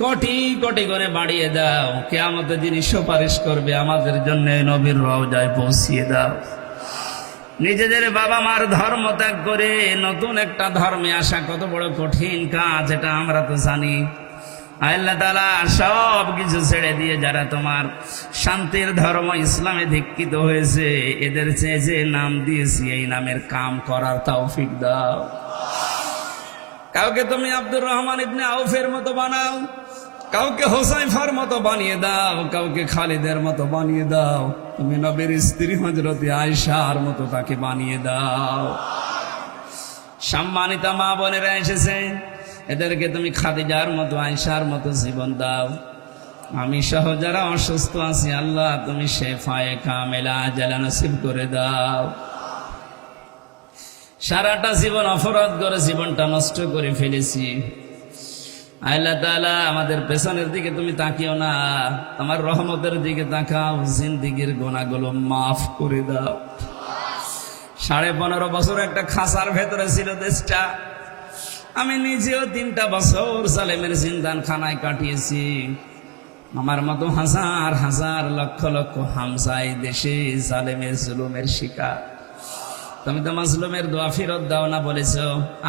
কোটি কোটি করে বাড়িয়ে দাও। কিয়ামতের দিন সুপারিশ করবে আমাদের জন্য, নবীর রওজায় পৌঁছিয়ে দাও। নিজেদের বাবা মার ধর্ম ত্যাগ করে নতুন একটা ধর্মে আসা কত বড় কঠিন কাজ, এটা আমরা তো জানি। আল্লাহ তাআলা সব কিছু ছেড়ে দিয়ে যারা তোমার শান্তির ধর্ম ইসলামে দীক্ষিত হয়েছে, এদের চেয়ে যে নাম দিয়েছি এই নামের কাম করার তৌফিক দাও। কাউকে তুমি আব্দুর রহমান ইবনে আউফের মতো বানাও, কাউকে হোসাইফার মতো বানিয়ে দাও, কাউকে খালিদের মতো বানিয়ে দাও। তুমি নবীর স্ত্রী হযরত আয়েশার মতো তাকে বানিয়ে দাও। সম্মানিত মা বোনেরা এসেছে, এদেরকে তুমি খাদিজার মতো আয়েশার মতো জীবন দাও। আমি সহ যারা অসুস্থ আছি আল্লাহ তুমি শেফায়ে কামেলা আজলা নসিব করে দাও। সারাটা জীবন অপরাধ করে জীবনটা নষ্ট করে ফেলেছি। আল্লাহ তাআলা আমাদের পেছনের দিকে তুমি তাকিও না, তোমার রহমতের দিকে তাকাও, জিন্দেগীর গুনাহগুলো মাফ করে দাও। 15.5 বছর একটা খাঁচার ভেতরে ছিল দেশটা। আমি নিজেও 3টা বছর সালেমের জিন্দানখানায় কাটিয়েছি। আমার মতো হাজার হাজার লক্ষ লক্ষ হামজা এই দেশে জালেমের জুলুমের শিকার। তুমি তো মাজলুমের দোয়া ফেরত দাও না বলেছ।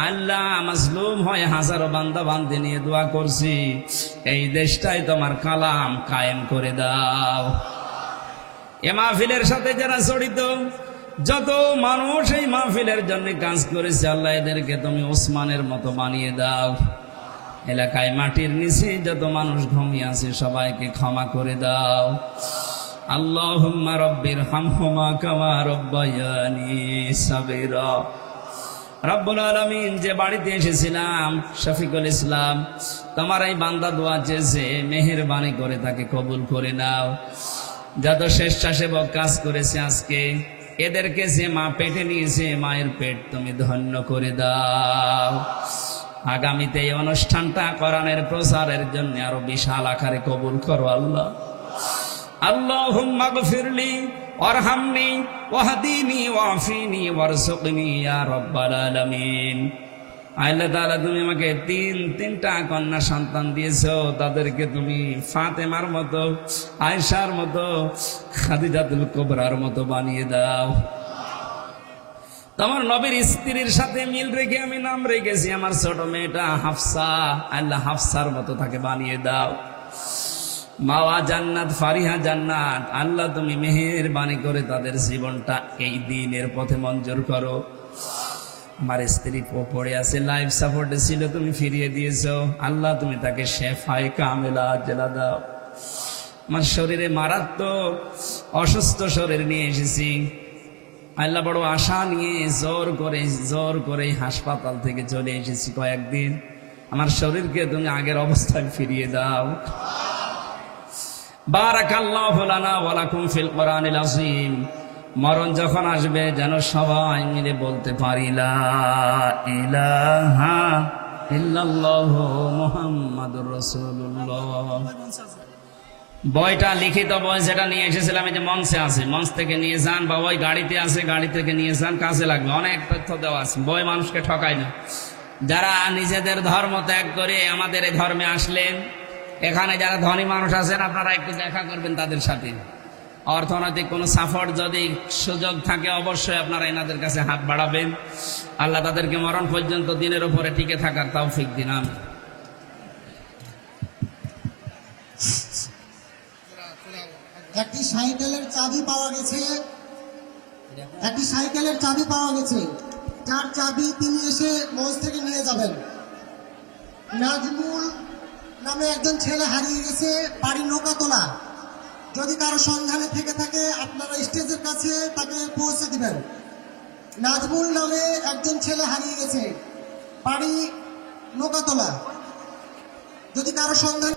আল্লাহ মাজলুম হয় হাজারো বান্দা বান্দি নিয়ে দোয়া করছি, এই দেশটাই তোমার কালাম কায়েম করে দাও। এ মাহফিলের সাথে যারা জড়িত যত মানুষ এই মাহফিলের জন্য কাজ করেছে আল্লাহ এদেরকে তুমি ওসমানের মতো বানিয়ে দাও। এলাকায় মাটির নিচে যত মানুষ ঘুমিয়ে আছে সবাইকে ক্ষমা করে দাও। আল্লাহুম্মা রব্বির হামহুমা কামা রব্বায়ানি সাগীরা। রব্বুল আলামিন যে বাড়িতে এসেছিলাম শফিকুল ইসলাম, তোমার এই বান্দা দোয়া চেয়েছে, মেহেরবানি করে তাকে কবুল করে নাও। যত স্বেচ্ছাসেবক কাজ করেছে আজকে এদেরকে যে মা পেটে নিয়েছে মায়ের পেট তুমি ধন্য করে দাও। আগামীতে এই অনুষ্ঠানটা কোরআনের প্রচারের জন্য আরো বিশাল আকারে কবুল করো আল্লাহ। আল্লাহুম্মা গফিরলি ওয়ারহামনি ওয়াহদিনি ওয়াফিনি ওয়ারযুকনি ইয়া রাব্বাল আলামিন। আল্লাহ তাআলা তুমি আমাকে তিনটা কন্যা সন্তান দিয়েছো, তাদেরকে তুমি ফাতেমার মতো, আয়েশার মতো, খাদিজাতুল কুবরার মতো বানিয়ে দাও। তোমার নবীর স্ত্রীর সাথে মিল রেখে আমি নাম রেখেছি আমার ছোট মেয়েটা হাফসা, আল্লাহ হাফসার মতো তাকে বানিয়ে দাও। মাওয়া জান্নাত, ফারিহা জান্নাত, আল্লাহ তুমি মেহেরবানি করে তাদের জীবনটা এই দিনের পথে মঞ্জুর করো। আমার স্ত্রী পড়ে আছে, লাইফ সাপোর্টে ছিল, তুমি ফিরিয়ে দিয়েছো আল্লাহ, তুমি তাকে শেফায়ে কামেলা আজলা দাও। আমার শরীরে মারাত্মক অসুস্থ শরীর নিয়ে এসেছি আল্লাহ, বড় আশা নিয়ে জোর করে হাসপাতাল থেকে চলে এসেছি কয়েকদিন। আমার শরীরকে তুমি আগের অবস্থায় ফিরিয়ে দাও। বারাকাল্লাহু লানা ওয়া লাকুম ফিল কোরআনিল আযীম। মরণ যখন আসবে যেন সবাই মিলে বলতে পারি লা ইলাহা ইল্লাল্লাহু মুহাম্মাদুর রাসূলুল্লাহ। বইটা লিখিত বই যেটা নিয়ে এসেছিলাম এই যে মঞ্চে আছে, মঞ্চ থেকে নিয়ে যান, বা ওই গাড়িতে আছে, গাড়ি থেকে নিয়ে যান, কাজে লাগবে। অনেক তথ্য দেওয়া আছে, বই মানুষকে ঠকায় না। যারা নিজেদের ধর্ম ত্যাগ করে আমাদের এই ধর্মে আসলেন, এখানে যারা ধনী মানুষ আছেন আপনারা একটু দেখা করবেন তাদের সাথে। অর্থনৈতিক কোনো সাপোর্ট যদি সুযোগ থাকে অবশ্যই আপনারা এনাদের কাছে হাত বাড়াবেন। আল্লাহ তাদেরকে মরণ পর্যন্ত দিনের উপরে টিকে থাকার তৌফিক দিন। আমিন। একটি সাইকেলের চাবি পাওয়া গেছে, একটি সাইকেলের চাবি পাওয়া গেছে। যার চাবি তিনি এসে মঞ্চ থেকে নিয়ে যাবেন। নাজমুল নামে একজন ছেলে হারিয়ে গেছে, বাড়ি নৌকাতলা। যদি কারো সন্ধানে থেকে থাকে আপনারা স্টেজের কাছে তাকে পৌঁছে দিবেন। নাজমুল নামে একজন ছেলে হারিয়ে গেছে, বাড়ি নৌকাতলা। যদি কারো সন্ধান